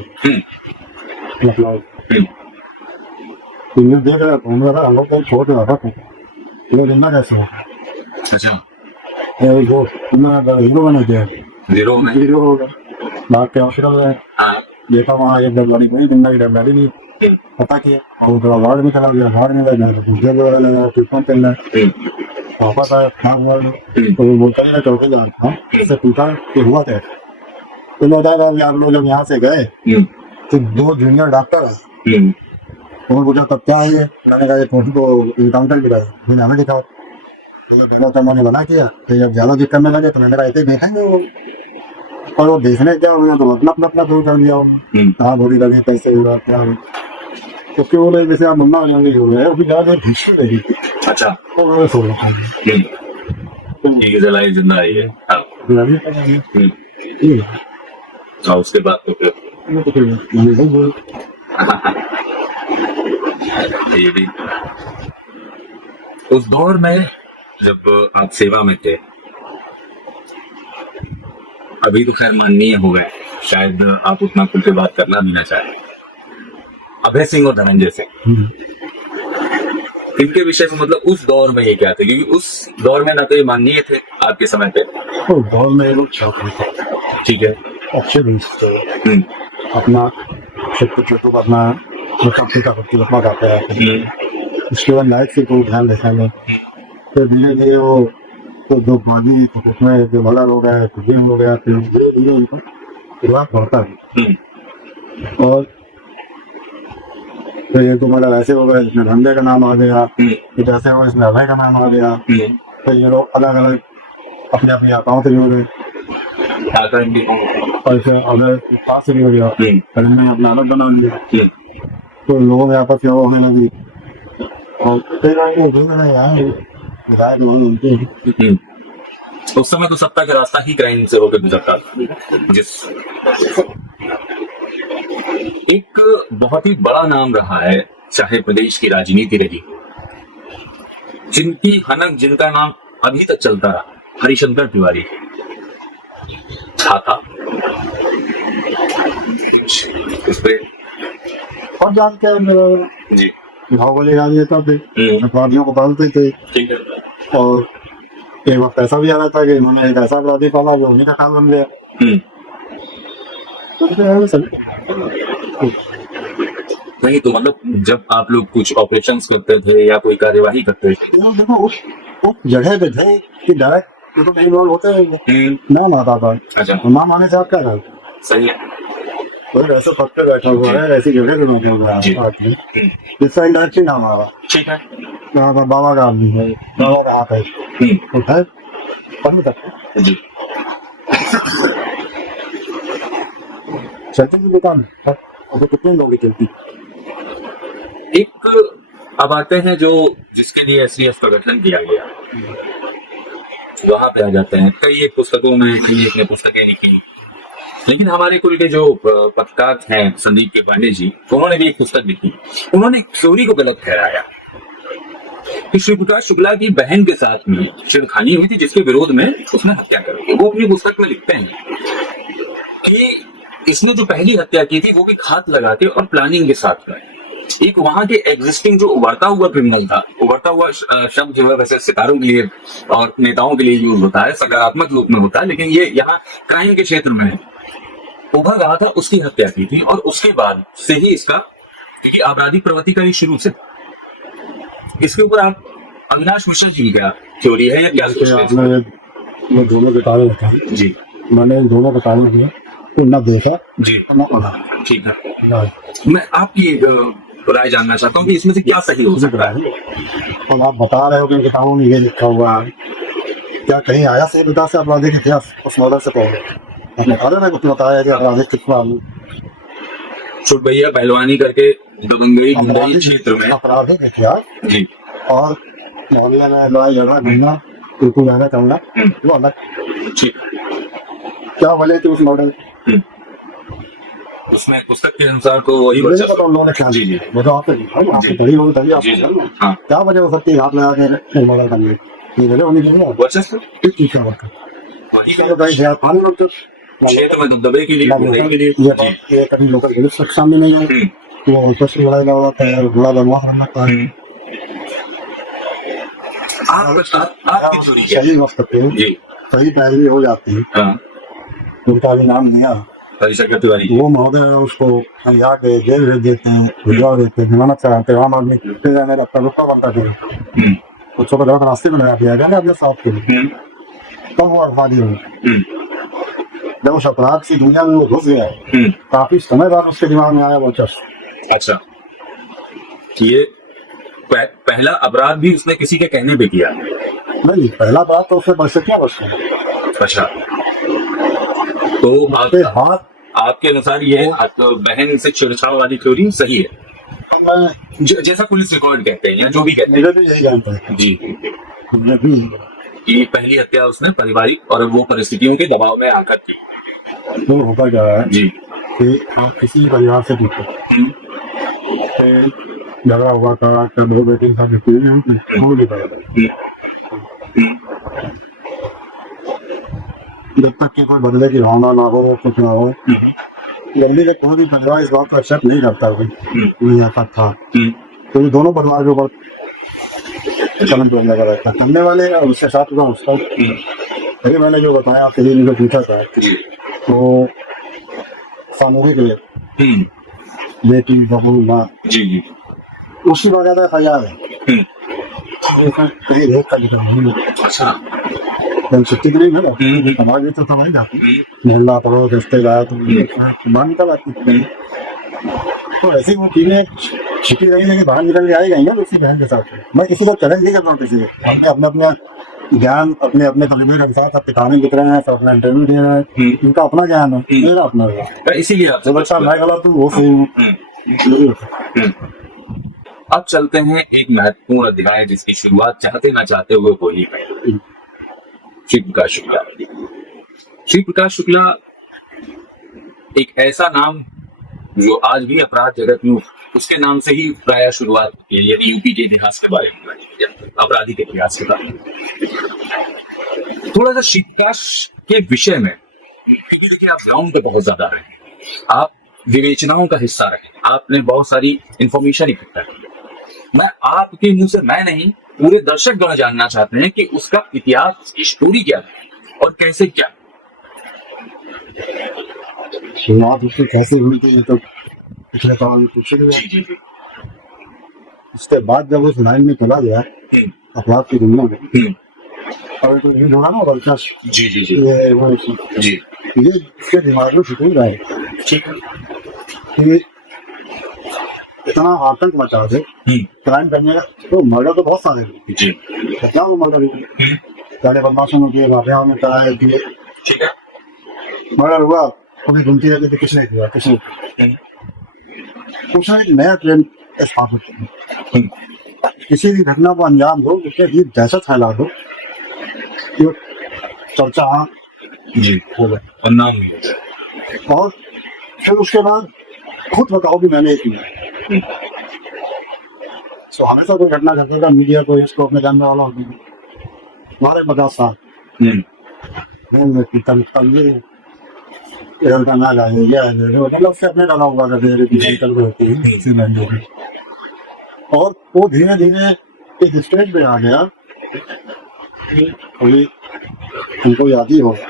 मतलब देख रहे घूम रहा हम लोग छोड़ के रखा था जिंदा कैसे हो? अच्छा, हीरो बने थे हीरो होगा बात के हॉस्पिटल में देखा वहाँ एक डेड बॉडी नहीं जिंदा की डेड बॉडी नहीं पता किया और थोड़ा वार्ड में चला गया, वार्ड में गया तो जेल वगैरह लगा, ट्रीटमेंट करना वापस आया खाना तो वो बोलता है चौकीदार था इससे पूछा कि हुआ क्या, तो बताया आप लोग जब यहाँ से गए तो 2 जूनियर डॉक्टर है और मुझे तब क्या है ये, मैंने कहा ये फोटो को इनकाउंटर गिराया, मैंने हमें दिखाओ तो पहला तो मैंने बना किया, तो जब ज्यादा जिद करने लगे तो मैंने कहा ऐसे देखेंगे वो, और वो देखने क्या हुआ तो अपना शुरू कर दिया, कहाँ बोली लगे पैसे हुआ क्या हुआ, उसके बोले जैसे आप मम्मा जाने हो गए अभी जाके भीषण लगी। अच्छा, और मैंने सो रखा ये जलाई जिंदा आई है। और उसके बाद तो फिर ये भी उस दौर में जब आप सेवा में थे, अभी तो खैर माननीय हो गए, शायद आप उतना खुल के बात करना भी ना चाहें, अभय सिंह और धनंजय सिंह, इनके विषय में मतलब उस दौर में ये क्या थे, क्योंकि उस दौर में ना तो ये माननीय थे आपके समय पे, उस दौर में ये लोग छात्र थे, ठीक है, अच्छे रूप से अपना क्षेत्र को अपना अपना करते हैं, उसके बाद लाइफ से कोई ध्यान रखा नहीं, फिर धीरे धीरे वो तो जो बाजी उसमें जो भला हो गया खुशी हो गया, फिर धीरे धीरे उनको शुरुआत बढ़ता है और फिर ये तो मतलब ऐसे हो गया इसमें धंधे का नाम आ गया, फिर ऐसे हो इसमें अभय का नाम आ गया, फिर ये लोग अलग अलग अपने अपने अकाउंट से जुड़ गए और फिर अभय पास से भी हो गया, फिर हमने अपना अलग बना लिया, तो लोगों में आपस में होने लगी और फिर उस समय तो सत्ता का रास्ता ही क्राइम से होकर गुजरता था, जिस एक बहुत ही बड़ा नाम रहा है, चाहे प्रदेश की राजनीति रही, जिनकी हनक जिनका नाम अभी तक चलता रहा, हरिशंकर तिवारी था उस पे और जानते हैं जी भौगोलिक राजनेता थे, अपराधियों को पालते थे, ठीक है, और एक वक्त ऐसा भी आ रहा था कि उन्होंने एक ऐसा अपराधी पाला जो उन्हीं का काम बन गया। नहीं तो मतलब जब आप लोग कुछ ऑपरेशंस करते थे या कोई कार्यवाही करते थे, देखो उस जगह पे थे कि डायरेक्ट तो कहीं लोग होते हैं नाम आता था, अच्छा नाम आने से आप क्या करते, सही है, कोई ऐसे पद पे बैठा हुआ है, ऐसी जगह पे बैठा हुआ है, इसका इंडस्ट्री नाम आ रहा, ठीक है, यहाँ पर बाबा का आदमी है, बाबा का हाथ है, तो है पढ़ सकते जी, चलते की दुकान अभी कितने लोग चलती। एक अब आते हैं जो जिसके लिए एसटीएफ का गठन किया गया, वहां पे आ जाते हैं, कई एक पुस्तकों में कई एक ने पुस्तकें लिखी, लेकिन हमारे कुल के जो पत्रकार हैं संदीप के पांडे जी, उन्होंने भी एक पुस्तक लिखी, उन्होंने थ्योरी को गलत ठहराया कि श्री प्रकाश शुक्ला की बहन के साथ में छेड़खानी हुई थी, जिसके विरोध में उसने हत्या कर दी। वो अपनी पुस्तक में लिखते हैं कि इसने जो पहली हत्या की थी वो भी घात लगा के और प्लानिंग के साथ कर, एक वहां के एग्जिस्टिंग जो उभरता हुआ क्रिमिनल था, उभरता हुआ शब्द जो है वैसे सितारों के लिए और नेताओं के लिए यूज होता है, सकारात्मक रूप में होता है, लेकिन ये यहाँ क्राइम के क्षेत्र में उभर रहा था, उसकी हत्या की थी और उसके बाद से ही इसका, क्योंकि आपराधिक प्रवृत्ति का शुरू से, इसके ऊपर आप अविनाश मिश्रा जी की क्या थ्योरी है या क्या मैं दोनों किताबें लिखा जी, मैंने दोनों किताबें लिखी तो ना देखा जी, ना पढ़ा, ठीक है, मैं आपकी राय जानना चाहता हूँ कि इसमें से क्या सही हो सकता है। और आप बता रहे हो कि किताबों में ये लिखा हुआ है, क्या कहीं आया सही बता से आपराधिक इतिहास उस मॉडल से पढ़ो, आपने बता रहे कुछ बताया कि आपराधिक कितना छोट भैया पहलवानी करके दबंगई गुंडई क्षेत्र में आपराधिक इतिहास जी, और मोहल्ले में लड़ाई झगड़ा घूमना बिल्कुल रहना चलना वो अलग, ठीक, क्या बोले थे उस मॉडल उसमें पुस्तक के अनुसार तो वही मुझे पता उन्होंने क्या जी जी वो तो आपसे आपसे पढ़ी होगी तभी आप जी जी, हाँ, क्या वजह हो सकती है हाथ लगा के मॉडल करने की वजह होनी चाहिए वर्चस्व किस चीज का वर्क वही क्या बताइए यार पानी लोग तो क्षेत्र में दबदबे के लिए गुंडई के लिए ये कभी लोकल पुलिस तक सामने नहीं आए वो आपस में लड़ाई होता है बड़ा बदमाश बन जाता है। आपकी चोरी क्या सही वक्त पे जी, सही पैरवी हो जाती है हाँ, उनका भी नाम लिया हरिशंकर तिवारी। वो महोदय उसको कहीं आके जेल भेज देते हैं, भिजवा देते हैं, जमानत कराते हैं, आम आदमी फिर रहने लगता है, रुका बनता है। हम्म, बच्चों को गलत रास्ते में लगा दिया गया ना अपने साथ के लिए। हम्म, तब वो अपराधी हो, हम्म, जब उस अपराध की दुनिया में वो घुस गया है, हम्म। काफी समय बाद उसके दिमाग में आया वो चर्च। अच्छा, ये पहला अपराध भी उसने किसी के कहने पे किया। नहीं, पहला बात तो उससे बस क्या बस अच्छा, तो हाथ आपके अनुसार ये तो बहन से छेड़छाड़ वाली थ्योरी सही है, मैं जैसा पुलिस रिकॉर्ड कहते हैं या जो भी कहते मुझे भी यही जानता है हैं जी, मुझे भी कि पहली हत्या उसने पारिवारिक और वो परिस्थितियों के दबाव में आकर की। तो होता क्या है जी, कि आप किसी परिवार से पूछो हम्म, झगड़ा हुआ था, दो बेटे के साथ वो नहीं पता जब तक कि कोई बदले की भावना ना हो, कुछ ना हो, जल्दी से कोई भी परिवार इस बात को एक्सेप्ट नहीं करता कोई ऐसा था, तो दोनों परिवार के ऊपर कलम तो लगा रहता है, करने वाले और उसके साथ में उसका। फिर मैंने जो बताया आपके लिए मुझे पूछा था, तो सामूहिक बेटी बहू माँ जी जी, उसी वगैरह हजार है कहीं रेत का लिखा नहीं है। अच्छा, छुट्टी तो नहीं है हमारे तो समझ जाती मोहल्ला पड़ो रिश्तेदार तो बाहर निकल आती। तो ऐसी वो चीजें छिपी रही है कि बाहर निकल के आएगा ना उसी बहन के साथ। मैं किसी को चैलेंज नहीं करता हूँ, किसी को अपने अपने ज्ञान अपने अपने तजुर्बे के अनुसार सब किताबें लिख रहे हैं, सब अपना इंटरव्यू दे रहे हैं, उनका अपना ज्ञान है, मेरा अपना ज्ञान। इसीलिए आपसे बच्चा मैं गलत हूँ वो सही हूँ। अब चलते हैं एक महत्वपूर्ण अध्याय जिसकी शुरुआत चाहते ना चाहते हुए हो ही गई। श्री प्रकाश शुक्ला। श्री प्रकाश शुक्ला एक ऐसा नाम जो आज भी अपराध जगत में उसके नाम से ही प्राय शुरुआत होती है, यदि यूपी के इतिहास के बारे में या अपराधी के इतिहास के बारे में। थोड़ा सा श्री प्रकाश के विषय में, क्योंकि देखिए आप ग्राउंड पे बहुत ज्यादा रहे, आप विवेचनाओं का हिस्सा रहे, आपने बहुत सारी इंफॉर्मेशन इकट्ठा की। मैं आपके मुंह से मैं नहीं, पूरे दर्शक गण जानना चाहते हैं कि उसका इतिहास, उसकी स्टोरी क्या है और कैसे क्या। शुरुआत उसकी कैसे हुई थी तो पिछले सवाल पूछेंगे। जी जी जी, उसके बाद जब उस लाइन में चला गया अपराध की दुनिया में, और तो ये होगा ना बल्कि जी जी जी ये वो जी, ये इसके दिमाग में फिक्र रहा है ठीक है कि इतना आतंक मचा दे क्राइम करने का। तो मर्डर तो बहुत सारे हुए, जी, क्या वो मर्डर हुए, पहले बदमाशों में किए, माफियाओं में कराए किए, ठीक है, मर्डर हुआ कभी घूमती रहती थी, किसने किया किसने कुछ एक नया ट्रेंड स्थापित कर, किसी भी घटना को अंजाम दो उसके भी दहशत फैला दो, चर्चा जी हो गया और नाम भी होगा। और फिर उसके बाद खुद बताओ कि मैंने ये किया। तो हमेशा कोई घटना घटेगा मीडिया को इसको अपने जानने वाला होगी हमारे 50 साल मतलब से अपने डाला हुआ करते, और वो धीरे धीरे एक स्टेज पे आ गया, कोई हमको याद ही होगा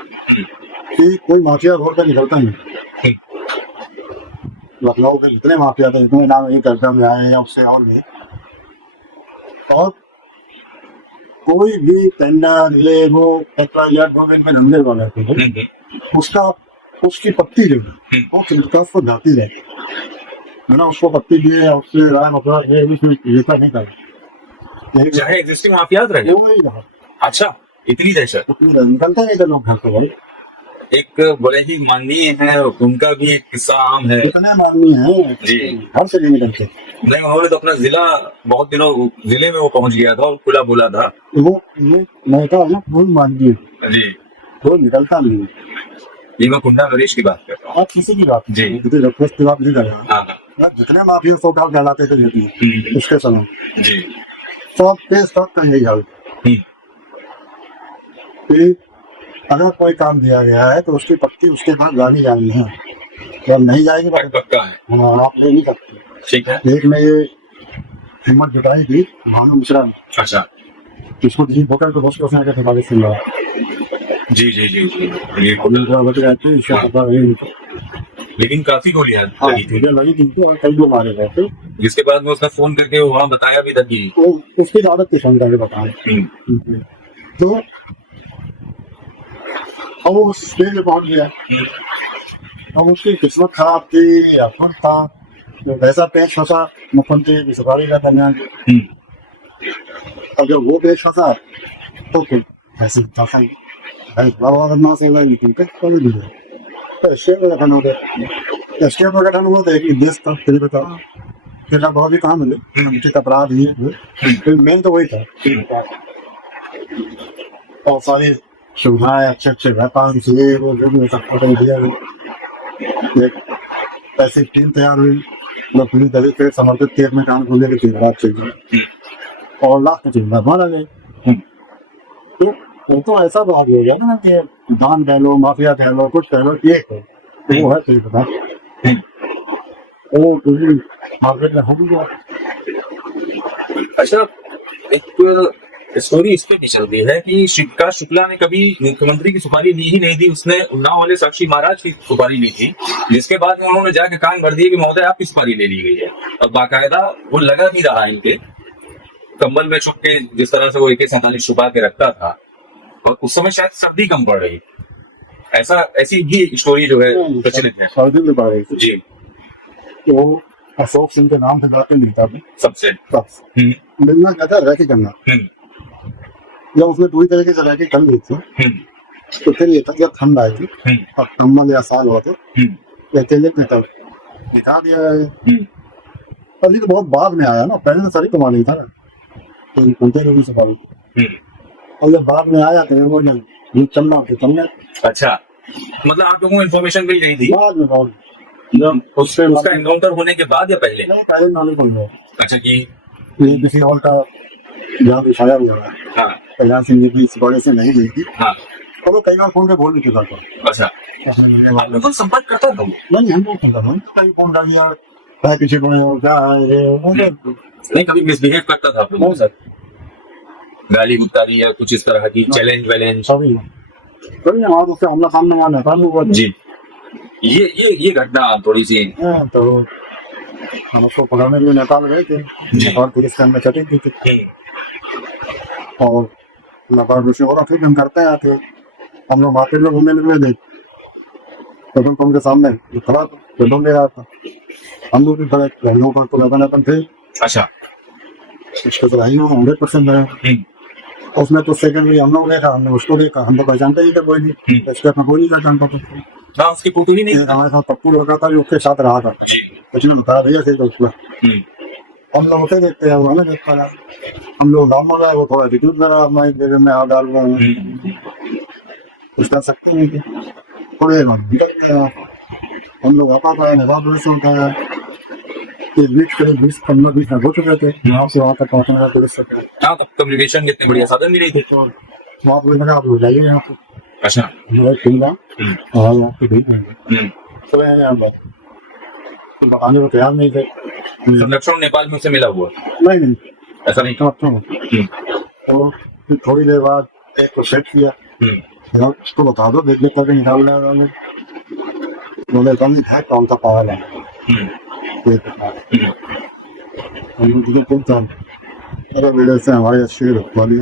कि कोई माफिया घोर कर निकलता नहीं। लखनऊ के जितने माफिया थे, जितने नाम ये चर्चा में आए या उससे और भी, और कोई भी टेंडर ये वो में धंधे वाले थे, उसका उसकी पत्ती जो है वो खिलका को जाती रहे, मैंने उसको पत्ती दिए या उससे राय मसला ये नहीं कर चाहे एग्जिस्टिंग माफियाज रहे, वो नहीं रहा। अच्छा, इतनी दहशत। निकलते नहीं थे लोग घर से भाई, एक बोले ही माननीय है, उनका भी एक किस्सा आम है। कितने माननीय हैं जी, घर से नहीं निकलते। नहीं, उन्होंने तो अपना जिला बहुत दिनों जिले में वो पहुंच गया था और खुला बोला था वो ये मैं कहा हूँ फुल माननीय जी, वो निकलता नहीं। ये मैं कुंडा नरेश की बात कर रहा हूँ। आप किसी की बात जी। रिक्वेस्ट की बात नहीं कर रहा, हाँ, जितने माफिया सो काल कहलाते थे उसके समय जी, सब पे सब का यही हाल कि अगर कोई काम दिया गया है तो उसकी पत्ती उसके बाद गाड़ी जानी है, तो अब नहीं जाएगी पक्का है। हाँ, आप ले नहीं सकते। ठीक है, एक ने ये हिम्मत जुटाई थी भानु मिश्रा ने, अच्छा, इसको जी होकर तो दोस्तों से आकर खिला सुन रहा जी जी जी जी, ये बच रहे थे, लेकिन काफी गोलियां हाँ लगी थी, मुझे लगी थी तो कई लोग मारे गए थे। जिसके बाद में उसने फोन करके वहां बताया भी था कि तो उसकी आदत थी फोन करके बताया। तो अब वो स्टेज पे पहुंच गया। अब उसकी किस्मत खराब थी या कुछ था, तो वैसा पेश फंसा मुख्यमंत्री की सुपारी का कल्याण। और जब वो पेश फंसा तो फिर ऐसे फंसा बाबा करना से लेकिन कभी भी तो स्टेट का गठन हो गया। स्टेट का गठन हुआ तो एक देश था तेरे बता तेरा बहुत ही कहाँ मिले अनुचित अपराध ही फिर मेन तो वही था। और सारी सुविधाएं अच्छे अच्छे व्यापार से वो जो भी सब कुछ दिया एक ऐसी टीम तैयार हुई मतलब पूरी तरीके से समर्पित थी अपने काम को लेकर 3 रात चाहिए और लास्ट में 3 रात मारा गया। तो ऐसा भाग हो गया ना कि दान कह लो माफिया कह लो कुछ कह लो एक है तो वो है तुझे पता वो पूरी मार्केट में हो गया। अच्छा, एक स्टोरी इस पे भी चल रही है कि श्रीकांत शुक्ला ने कभी मुख्यमंत्री की सुपारी ली ही नहीं थी, उसने उन्नाव वाले साक्षी महाराज की सुपारी ली थी, जिसके बाद में उन्होंने जाके कान भर दिए कि महोदय आपकी सुपारी ले ली गई है। और बाकायदा वो लगा नहीं रहा इनके कंबल में छुप के जिस तरह से वो AK-47 छुपा के रखता था, और उस समय शायद सर्दी कम पड़ रही, ऐसी भी स्टोरी जो है प्रचलित है। सर्दी में पड़ रही थी जी, तो अशोक सिंह के नाम से जाते नहीं था सबसे मिलना कहता है रैकी करना। जब उसने पूरी तरीके से रैकी कर ली थी तो फिर ये था जब ठंड आई थी और कम्बल या साल हुआ थे अकेले में तब निकाल दिया है। अभी तो बहुत बाद में आया ना, पहले तो सही कमा नहीं था ना तो उनके लोगों से बात और जब बाद में आया तो वो जब चलना तो चलना। अच्छा, मतलब आप लोगों को इन्फॉर्मेशन मिल गई थी बाद में बहुत जब उसका एनकाउंटर होने के बाद या पहले? पहले नाले को गया अच्छा, कि ये किसी और का जहाँ दिखाया हुआ है हाँ कल्याण सिंह जी की इस बड़े से नहीं गई थी हाँ, और वो कई बार फोन पे बोल भी चुका था। अच्छा, आप लोगों को संपर्क करता था वो? नहीं हम लोग कहीं फोन कर दिया है किसी को क्या है ये नहीं, कभी मिसबिहेव करता था आप लोगों के साथ, गाली गुप्तारी या कुछ इस तरह की चैलेंज वैलेंज? सभी कभी और उससे हमला सामने वाला था वो जी, ये घटना थोड़ी सी तो हम उसको पकड़ने के लिए नेपाल गए थे। नेपाल पुलिस के अंदर चटी थी और नेपाल पुलिस और फिर हम करते आए थे। हम लोग मार्केट में घूमने निकले थे पेट्रोल पंप के सामने खड़ा पेट्रोल ले रहा था, हम लोग भी खड़े लहनों पर तो लगन थे। अच्छा, उसको तो 100% है उसमें तो सेकंड भी हम लोग देखा हमने उसको देखा हम तो पहचानते ही थे कोई नहीं इसके अपना कोई नहीं पहचानता था। हाँ, उसकी फोटो ही नहीं हमारे साथ पप्पू लड़का था जो उसके साथ रहा था जी, कुछ ने बताया भैया थे तो उसका हम लोग उसे देखते हैं उन्होंने देखा यार हम लोग नाम हो वो थोड़ा रिक्रूट करा अपना एक जगह में आ डाल रहे हैं उसका सकते हैं थोड़े निकल गया हम लोग आता था नेपाल पुलिस में उठाया 20-15 में हो चुके थे यहाँ से वहाँ तक पहुँचने का पुलिस से हाँ, तो कम्युनिकेशन इतने बढ़िया साधन भी नहीं थे तो वहाँ पुलिस ने कहा आप लोग जाइए यहाँ पे। अच्छा, मेरा ठीक था और आपको भेज देंगे तो यहाँ पर तो बताने को तैयार नहीं थे। संरक्षण नेपाल में उसे मिला हुआ? नहीं ऐसा नहीं? तो फिर थोड़ी देर बाद एक को सेट किया उसको बता दो देख देख करके निकाल रहे उन्होंने बोले कम है कौन सा पावल है अरे मेरे से हमारे अच्छी रखवाली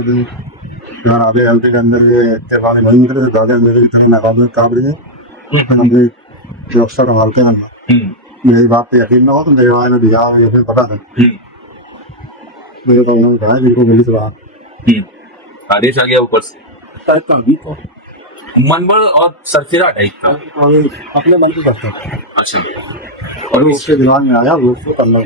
यार आधे हल्के के अंदर ये त्योहार नहीं करे दादा मेरे इतने नाकाब में काम रहे हैं व्यवस्था संभालते हैं मेरी बात पे यकीन ना हो तो मेरे में दिया ये फिर पता था मेरे को उन्होंने कहा जिनको मिली से बात आदेश आ गया ऊपर से अभी तो मनबड़ और सरफिरा टाइप का अपने मन की करता था। अच्छा, और उसके दिमाग में आया वो उसको करना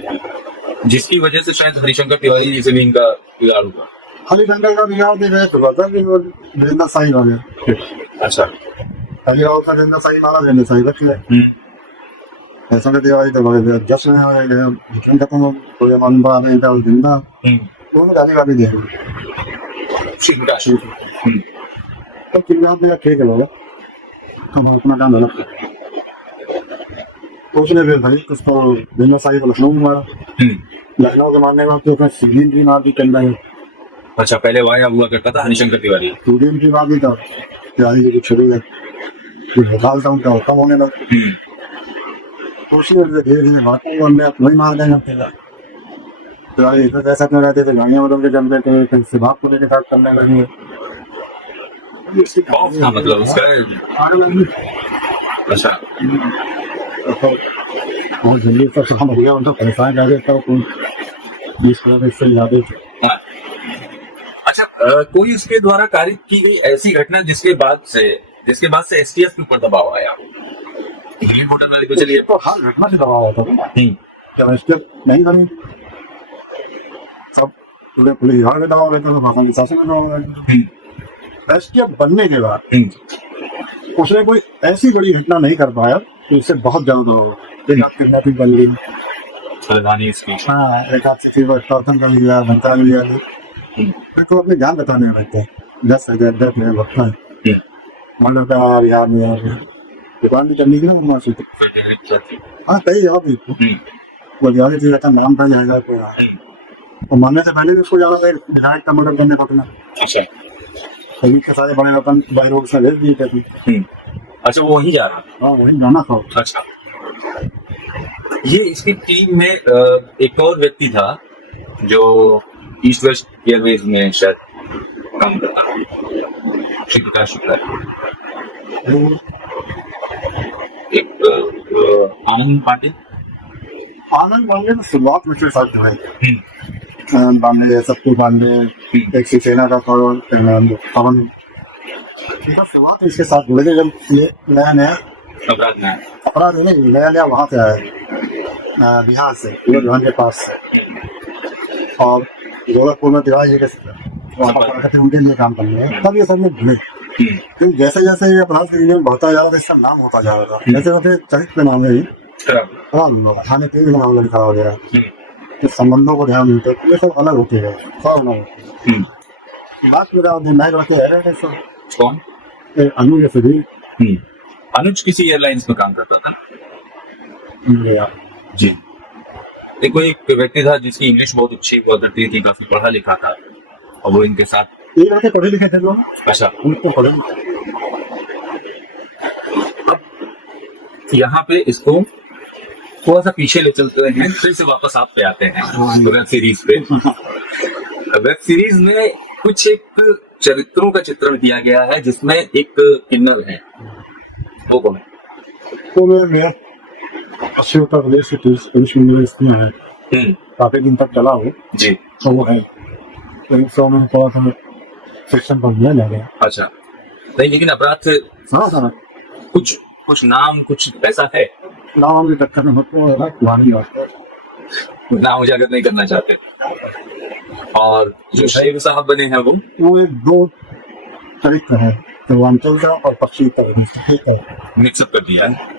जिसकी वजह से शायद हरिशंकर तिवारी जी से भी इनका बिगाड़ हुआ। हरिशंकर का बिगाड़ दे रहे तो था कि वो जिंदा साई वाले अच्छा, हरिराव का जिंदा साई वाला जिंदा साई रख ले ऐसा करते भाई तो बड़े जश्न है जितने खत्म हो कोई मन बा नहीं था जिंदा वो गाली वाली दे ठीक है। तो किडनैप में ठीक है लोग हम अपना काम अलग तो उसने फिर भाई उसको जिंदा साई को लखनऊ में मारा लखनऊ के मारने में तो सिग्नल भी मार दी चंदा है। अच्छा, पहले वाया हुआ करता था हरिशंकर तिवारी, स्टूडेंट की बात ही था तिवारी जी की शुरू है निकालता हूँ क्या कम होने लगा कोशिश करते धीरे धीरे भागते हैं, हमने वही मार देंगे अकेला। तो यार इधर जैसा क्यों रहते थे, गाड़ियाँ बदल के चलते थे, फिर से भाग को लेके साथ करने लगे। खौफ था मतलब उसका। अच्छा। तो बहुत जल्दी सब सुबह हो गया, उनको परेशान कर देता हूँ 20 किलोमीटर से ज़्यादा। हाँ। अच्छा, कोई उसके द्वारा कारित की गई ऐसी घटना जिसके बाद से एसटीएफ के ऊपर दबाव आया? दिल्ली होटल वाले को चलिए। तो हर घटना से दबाव होता था ना, जब एसटीएफ नहीं बनी सब पूरे पुलिस विभाग में दबाव रहता था, शासन शासन में दबाव रहता था। एसटीएफ बनने के बाद उसने कोई ऐसी बड़ी घटना नहीं कर पाया तो इससे बहुत ज्यादा दबाव। एक हाथ किडनैपिंग कर ली, राजधानी इसकी। हाँ, एक हाथ से फिर एक्सटॉर्शन कर लिया, धमका लिया, फिर तो अपनी जान बचाने लगते हैं। 10 में वक्त है मर्डर का बिहार में दुकान भी चलने की ना मरना से। हाँ, कई जगह भी वो ज्यादा चीज का नाम था जाएगा तो मरने से पहले भी उसको ज्यादा विधायक का मर्डर करने पड़ना। अच्छा, सभी के सारे बड़े रतन बाई रोड से भेज दिए थे। अच्छा, वो वही जा रहा। हाँ, वही जाना था। अच्छा, ये इसकी टीम में एक और व्यक्ति था जो ईस्ट वेस्ट एयरवेज में शायद काम करता है, श्री प्रकाश शुक्ला। एक आनंद पाटिल। आनंद पांडे ने शुरुआत में के साथ जो है पांडे, सत्तू पांडे, एक शिवसेना का पवन, इनका शुरुआत इसके साथ जुड़े थे जब ये नया अपराध नहीं नया वहां से आया, बिहार से के पास, और गोरखपुर में तिवारी जी के उनके लिए काम करने तब ये सब लोग जुड़े। क्योंकि जैसे जैसे ये अपराध का रीजन बढ़ता जा रहा था, इसका नाम होता जा रहा था। जैसे जैसे चरित्र नाम है थाने पे भी नाम लिखा हो गया, तो संबंधों को ध्यान देते ये सब अलग होते गए, सब अलग। बात मेरा निर्णायक रखे है सब। कौन? अनुज सभी। अनुज किसी एयरलाइंस में काम करता था जी। देखो, एक व्यक्ति था जिसकी इंग्लिश बहुत अच्छी हुआ करती थी, काफी पढ़ा लिखा था, और वो इनके साथ ये लड़के पढ़े लिखे थे लोग। अच्छा, उनको पढ़े यहाँ पे इसको थोड़ा सा पीछे ले चलते हैं, फिर से वापस आप पे आते हैं वेब सीरीज पे। वेब सीरीज में कुछ एक चरित्रों का चित्रण किया गया है जिसमें एक किन्नर है, वो कौन है? तो मैं पश्चिम उत्तर प्रदेश से पुलिस में इसमें है, काफी दिन तक चला हो जी। तो वो है 100 में थोड़ा सा सेक्शन पर दिया जा गया। अच्छा, नहीं लेकिन अपराध से कुछ नाम कुछ ऐसा है? नाम की टक्कर में पुरानी बात है, नाम उजागर नहीं करना चाहते। और जो शाहिद साहब बने हैं वो एक दो चरित्र है, पूर्वांचल का और पश्चिमी का मिक्सअप कर दिया है।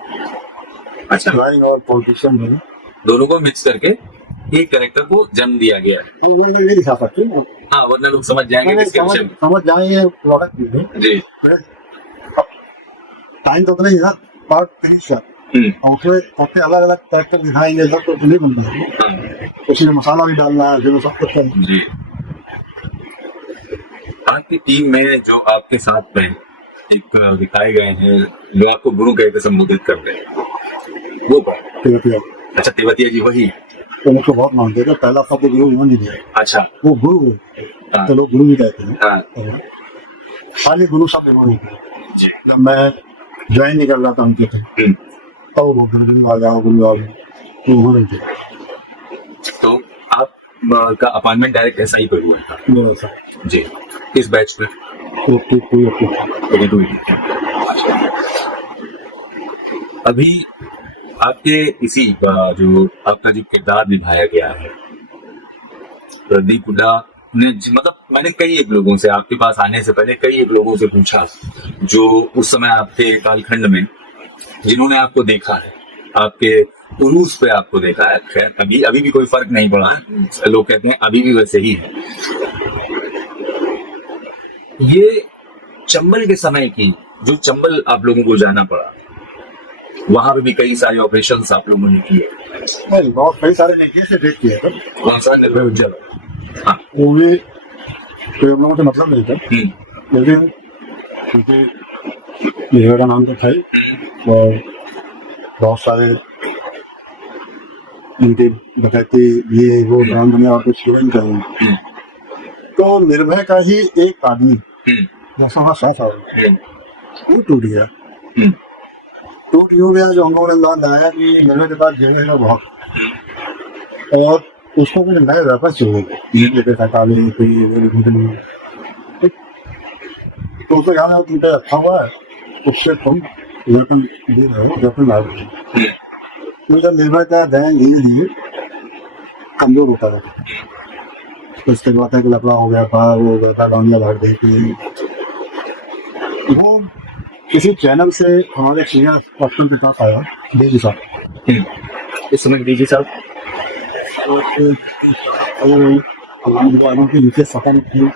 अच्छा, और पॉलिटिशियन बने, दोनों को मिक्स करके एक कैरेक्टर को जन्म दिया गया है। तो वो ये दिखा सकते हैं। हाँ, वरना लोग समझ जाएंगे किसके विषय में। समझ जाएंगे प्रोडक्ट जी। टाइम तो नहीं है, पार्ट 3 का उसमें सबसे अलग अलग कैरेक्टर दिखाएंगे, सब तो नहीं बनता है। उसमें मसाला भी डालना है, जो सब कुछ जी। आपकी टीम में जो आपके साथ में एक दिखाए गए हैं, जो आपको गुरु कहकर संबोधित करते हैं, वो तेवतिया। अच्छा, तेवतिया जी वही तो मुझको बहुत मानते थे, पहला शब्द गुरु नहीं दिया। अच्छा, वो गुरु है तो लोग गुरु भी कहते हैं। खाली गुरु शब्द नहीं दिया। जब मैं ज्वाइन नहीं कर रहा था उनके थे तो वो गुरु आ जाओ गुरु आओ, तो आप का अपॉइंटमेंट डायरेक्ट ऐसा ही पर हुआ था जी इस बैच में? अभी आपके इसी जो आपका जो किरदार निभाया गया है प्रदीप हुड्डा ने, मतलब मैंने कई एक लोगों से आपके पास आने से पहले कई एक लोगों से पूछा जो उस समय आपके कालखंड में जिन्होंने आपको देखा है, आपके उरूस पे आपको देखा है। खैर अभी भी कोई फर्क नहीं पड़ा, लोग कहते हैं अभी भी वैसे ही है। ये चंबल के समय की जो चंबल आप लोगों को जाना पड़ा, वहां पे भी कई सारे ऑपरेशंस आप लोगों ने किए। नहीं, बहुत कई सारे नहीं किए, डेट किए थे। कौन सा? निर्भय उज्जवल। हाँ, वो भी कोई हम लोगों से मतलब नहीं था, लेकिन क्योंकि निर्भय का नाम तो था ही, और बहुत सारे उनकी डकैती ये वो ब्रांड में और कुछ शुरू करें। तो निर्भय का ही एक आदमी जो सवा 100 साल वो टूट गया। टूट यूं गया जो हम लोगों ने अंदाज लगाया कि निर्भय के पास जगह है बहुत, और उसको कुछ नए व्यापार चाहिए जैसे 47 तो उसको यहाँ तुमसे रखा हुआ है, उससे तुम वेतन दे रहे हो, वेतन ला रहे हो। तो जब निर्भय का ध्यान धीरे धीरे कमजोर होता है, तो इसके बाद है कि लफड़ा हो गया था, वो हो गया था, गांडियां भाग गई थी। वो किसी चैनल से हमारे सीनियर पर्सन के पास आया, डीजी साहब। इस समय डीजी साहब हमारे वालों के नीचे सफर थी,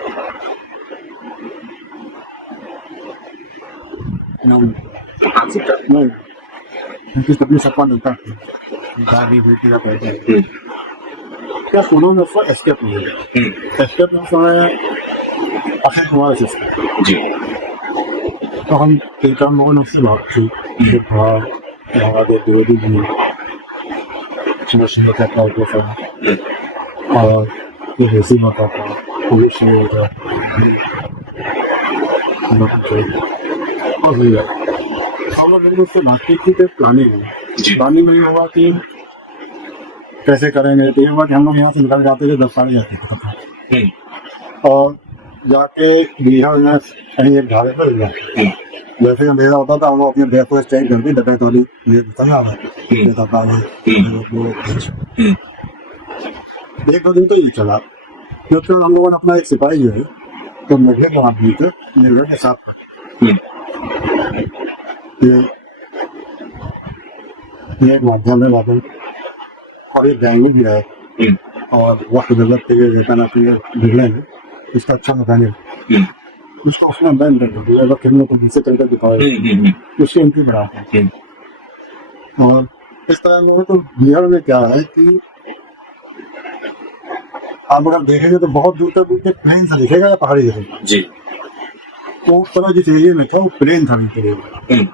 उनकी तकलीफ सफा मिलता थी, दादी बेटी का पैसा क्या सोनों में उसको एस्केप मिलेगा। एस्केप में समय अक्षय कुमार सिस्टम जी। तो हम 3-4 लोगों ने उससे बात की, हमारे द्विवेदी जी सुबह कहता है सर, और ये हेसी माता था, पुलिस से होता और भैया हम लोग उससे बात की थी। प्लानिंग में हुआ कि कैसे करेंगे। तो ये हुआ कि हम लोग यहाँ से निकल जाते थे 10 साढ़े जाते थे, और जाके बिहार में कहीं एक ढाबे पर गया। जैसे अंधेरा होता था हम लोग अपने बैग को चेक करके डकैत वाली एक दो दिन तो ये चला। जब हम लोगों ने अपना एक सिपाही जो है तो निर्भय को हाथ दी थे, निर्भय के साथ ये माध्यम है बातें, और ये बैंगू भी है, और वक्त जरूरत के वेतन अपने बिगड़े में इसका अच्छा मैकेनिक उसको उसमें बैन कर दिया। अगर फिल्मों को जिनसे चलकर दिखाए उससे उनकी बढ़ाते हैं। और इस तरह लोगों को बिहार में क्या है कि आप अगर देखेंगे तो बहुत दूर तक प्लेन सा दिखेगा या पहाड़ी दिखेगा जी। तो उस तरह जिस एरिया में था वो प्लेन था नहीं,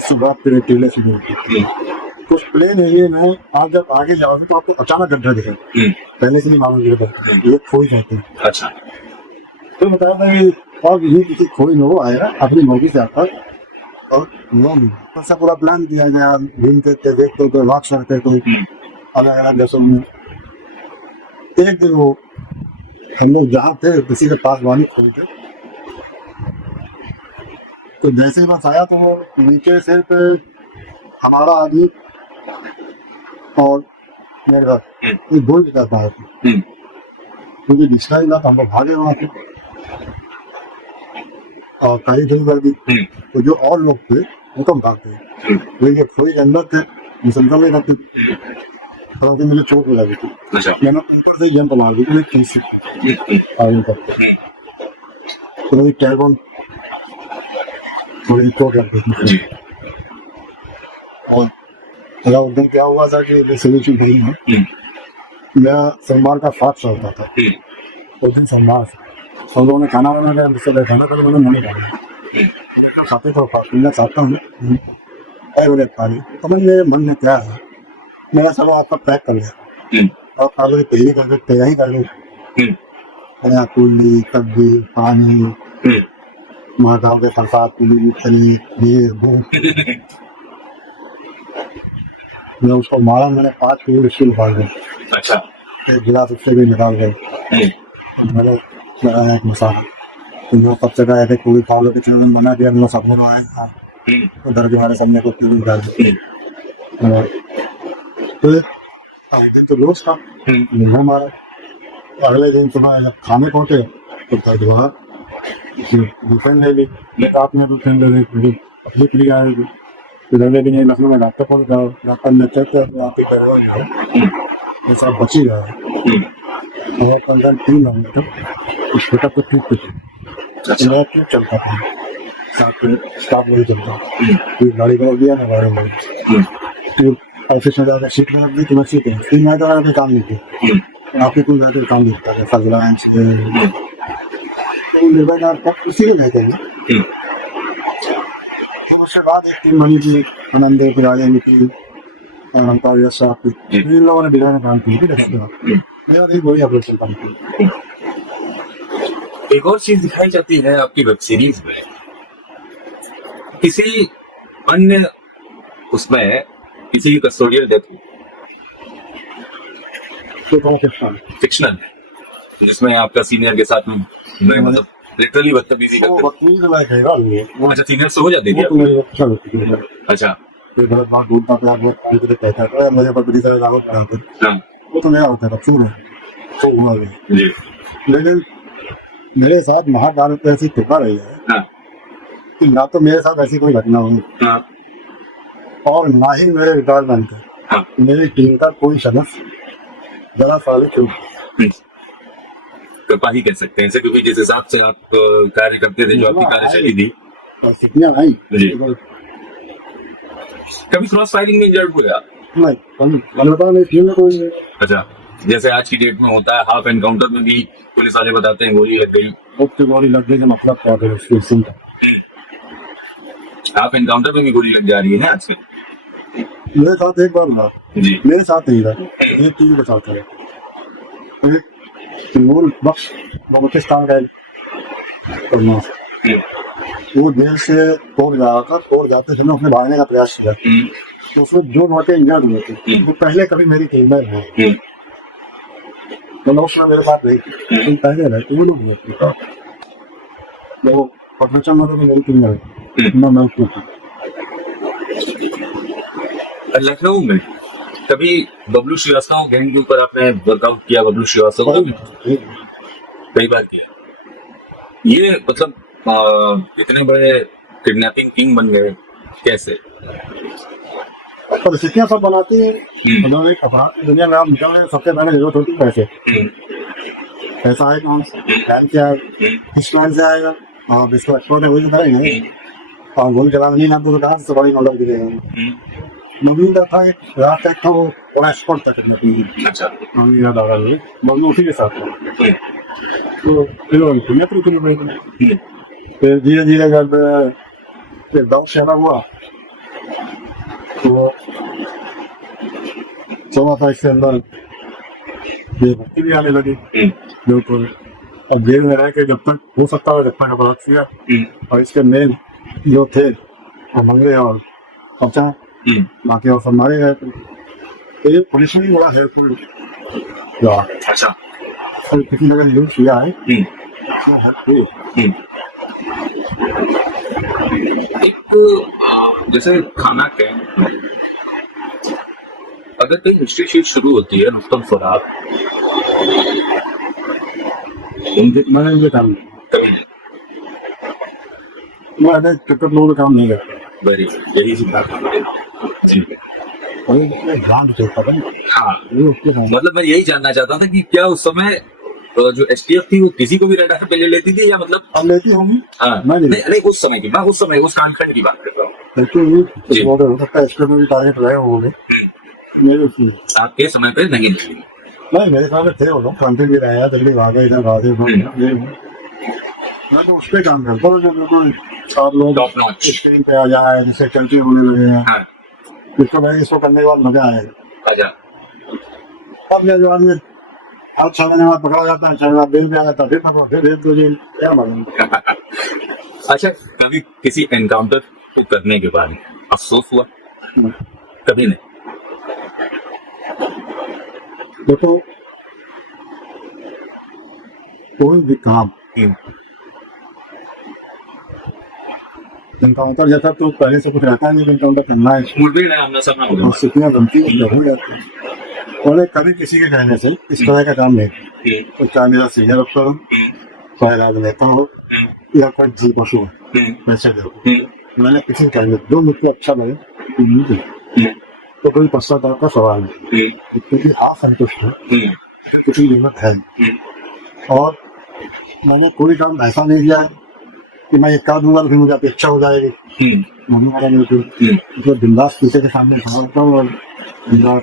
सुबह पेड़ टीले से मिलती। तो उस प्लेन एरिया में आप जब आगे जाओगे तो आपको अचानक गड्ढा दिखेगा, पहले से नहीं मालूम ये खोई कहते हैं। अच्छा। तो बताया था कि और ये किसी खोई लोग आएगा अपनी नौकरी से आता और तो सब पूरा प्लान किया गया, घूमते थे, देखते थे, वॉक करते थे अलग अलग देशों में। एक दिन वो हम लोग जहाँ थे किसी के पास वाली खोई थे, तो जैसे ही बस आया तो वो नीचे से पे हमारा आदमी और मेरा ये बोल भी करता है क्योंकि दिखना ही ना, तो हम लोग भागे वहाँ से और कहीं दिन कर दी। तो जो और लोग थे वो कम भागते, लेकिन खोई के अंदर थे मुसलमान में रहते, तो मुझे चोट हो लगी थी। मैंने ऊपर से जंप मार दी थी कैसे आगे तक, तो मेरी टैगोन थोड़ी चोट लग गई थी। और अगर उस दिन क्या हुआ था कि रेसोल्यूशन नहीं है, मेरा सोमवार का 700 होता था उस दिन सोमवार से। हम लोगों ने खाना बना लिया, मुझसे खाना तो मैंने नहीं खाया, खाते तो पीना चाहता हूँ बोले पानी। तो मेरे मन में क्या है, मेरा सब आपका पैक कर लिया और आप लोग तैयारी कर लो, पूली सब्जी पानी गाँव के प्रसाद पूली पनीर मैं उसको मारा, मैंने 5 किलो इससे निकाल गए। अच्छा। एक गिलास उससे भी निकाल गए। मैंने लगाया एक मसाला, तो सब जगह ऐसे पूरी खा लो कि बना दिया, मैं सब लोग आए तो दर्द हमारे सामने को पूरी निकाल दी। तो रोज था हमारा। अगले दिन सुबह जब खाने पहुंचे तो दर्द हुआ, दूसरे ले ली, आपने दूसरे ले ली, अपनी पी आएगी। इधर भी नहीं, लखनऊ में डॉक्टर को जाओ, डॉक्टर ने चेक कर वहाँ पे करवाया, ये सब बची रहा है। और 15-3 किलोमीटर उस बेटा को ठीक कुछ मैं क्यों चलता था, साथ में स्टाफ नहीं चलता, फिर गाड़ी कर दिया ना गाड़ी में, फिर ऑफिस में जाकर सीट में रख दी, तो मैं सीट है फिर मैं तो काम नहीं किया, आपके कोई जाकर काम नहीं करता था फजलांस तो निर्भय आपको उसी को कहते हैं। उसके बाद एक टीम बनी थी आनंद पिराजे की टीम, अंताविया साहब की इन लोगों ने बिना काम किया मेरा भी वही ऑपरेशन काम किया। एक और चीज दिखाई जाती है आपकी वेब सीरीज में, किसी अन्य उसमें किसी की कस्टोडियल डेथ तो कौन से फिक्शनल, जिसमें आपका सीनियर के साथ मतलब लिटरली बदतमीजी वो करते वकील लायक है ना ये वो। अच्छा, सीनियर से हो जाती वो थी तो मेरे अच्छा लगती है अच्छा। फिर बहुत बात ढूंढता था वो मुझे कहता था मुझे पर बड़ी तरह दावत बनाते हाँ वो तो मेरा होता था चूर है तो हुआ भी जी। लेकिन मेरे साथ महाभारत ऐसी कृपा रही है हाँ कि ना तो मेरे साथ ऐसी कोई घटना हुई हाँ और ना ही मेरे रिटायरमेंट है हाँ। मेरी टीम का कोई सदस्य जरा साल चूक कृपा ही कह सकते हैं इसे, क्योंकि जिस हिसाब से आप कार्य करते थे, जो आपकी कार्यशैली थी। परिस्थितियां नहीं जी। कभी क्रॉस फायरिंग में इंजर्ड हुए आप? नहीं मैंने बताया मेरी टीम में कोई नहीं अच्छा, जैसे आज की डेट में होता है हाफ एनकाउंटर में भी पुलिस वाले बताते हैं गोली लग गई, मुफ्त गोली लग गई का मतलब क्या है उसकी सुनता हाफ एनकाउंटर में भी गोली लग जा रही है ना आजकल। मेरे साथ एक बार हुआ जी। मेरे साथ नहीं था एक टीम के साथ है एक तिमूर बख्श बलूचिस्तान का वो जेल से तोड़ रहा था, तोड़ जाते थे उसने भागने का प्रयास किया तो उसमें जो लड़के इंजर्ड हुए थे वो पहले कभी मेरी टीम में नहीं मतलब उसमें मेरे साथ नहीं लेकिन पहले रहते वो लोग हुए थे वो पटना में मेरी टीम में मैं उसमें था। लखनऊ में कभी बबलू श्रीवास्तव गैंग के ऊपर आपने वर्कआउट किया? बबलू श्रीवास्तव को कई बार किया। ये मतलब इतने बड़े किडनैपिंग किंग बन गए कैसे? परिस्थितियां सब बनाती है मतलब एक अपराध की दुनिया में आप निकल रहे सबसे पहले जरूरत होती है पैसे पैसा है कौन बैंक क्या है किस बैंक से आएगा और इसको एक्सपोर्ट है वही तो करेंगे और गोली चलाना नहीं ना तो कहाँ से बड़ी नॉलेज दिखेगा। नवीन का था एक रात तक था वो बड़ा एक्सपोर्ट था किडनैपिंग। अच्छा। नवीन का दादा हुए मम्मी उसी के साथ था तो फिर दुनिया तो रुकनी पड़ी फिर धीरे धीरे जब फिर दाऊ शहरा हुआ तो सोना था इसके अंदर देशभक्ति भी आने लगी बिल्कुल और जेल में रह के जब तक हो सकता है जब तक अपराध किया और इसके मेन जो थे वो मंगे और पहुंचा बाकी और सब मारे गए तो ये पुलिस में भी बड़ा हेल्पफुल रहा। अच्छा। तो किसी जगह यूज किया है हेल्पफुल एक जैसे खाना कैंप में अगर कोई हिस्ट्री शीट शुरू होती है रुस्तम फराब मैंने ये काम कभी नहीं। मैंने टिकट लोगों का काम नहीं करता वेरी यही सी बात है। ठीक है। और ग्रांड चलता था हाँ, ये उसके साथ मतलब मैं यही जानना चाहता था कि क्या उस समय जो एसटीएफ थी वो किसी को भी रेड एफ पे ले लेती थी या मतलब अब लेती होंगी हाँ मैं नहीं नहीं उस समय की, मैं उस समय उस कांड की बात कर रहा हूँ। लेकिन जी। हो सकता है इसके में भी टारगेट रहे होंगे मेरे उसमें आपके समय पे नहीं लगी। नहीं मेरे सामने थे वो लोग क्रांति भी रहे हैं जल्दी भागे इधर भागे मैं तो उस पर काम करता हूँ जो बिल्कुल सात लोग टॉप नॉच। स्क्रीन पे आ जाए जिससे चर्चे होने लगे हैं हाँ इसको मैं इसको करने के बाद मजा आएगा। अच्छा। अब जो आदमी अब 6 महीने बाद पकड़ा जाता है 6 महीने बाद बेल पे आ जाता है फिर पकड़ो फिर भेज दो जेल क्या मालूम। अच्छा, कभी किसी एनकाउंटर को करने के बाद अफसोस हुआ? कभी नहीं। देखो कोई भी काम एनकाउंटर जैसा तो पहले से कुछ रहता नहीं एनकाउंटर करना है मुठभेड़ है, आमना सामना होगा। और स्थितियां बनती हो जाती है और कभी किसी के कहने से इस तरह का काम नहीं तो चाहे मेरा सीनियर अफसर हो चाहे राजनेता हो या कोई जी पशु हो पैसे दो मैंने किसी के कहने जो मुझको अच्छा लगे तो कोई पश्चाताप का सवाल नहीं क्योंकि हाँ संतुष्ट है किसी कीमत है और मैंने कोई काम ऐसा नहीं किया कि मैं एक कर दूंगा तो फिर मुझे अपेक्षा हो जाएगी मम्मी वाला नहीं तो बिंदास शीशे के सामने खड़ा होता हूँ और मतलब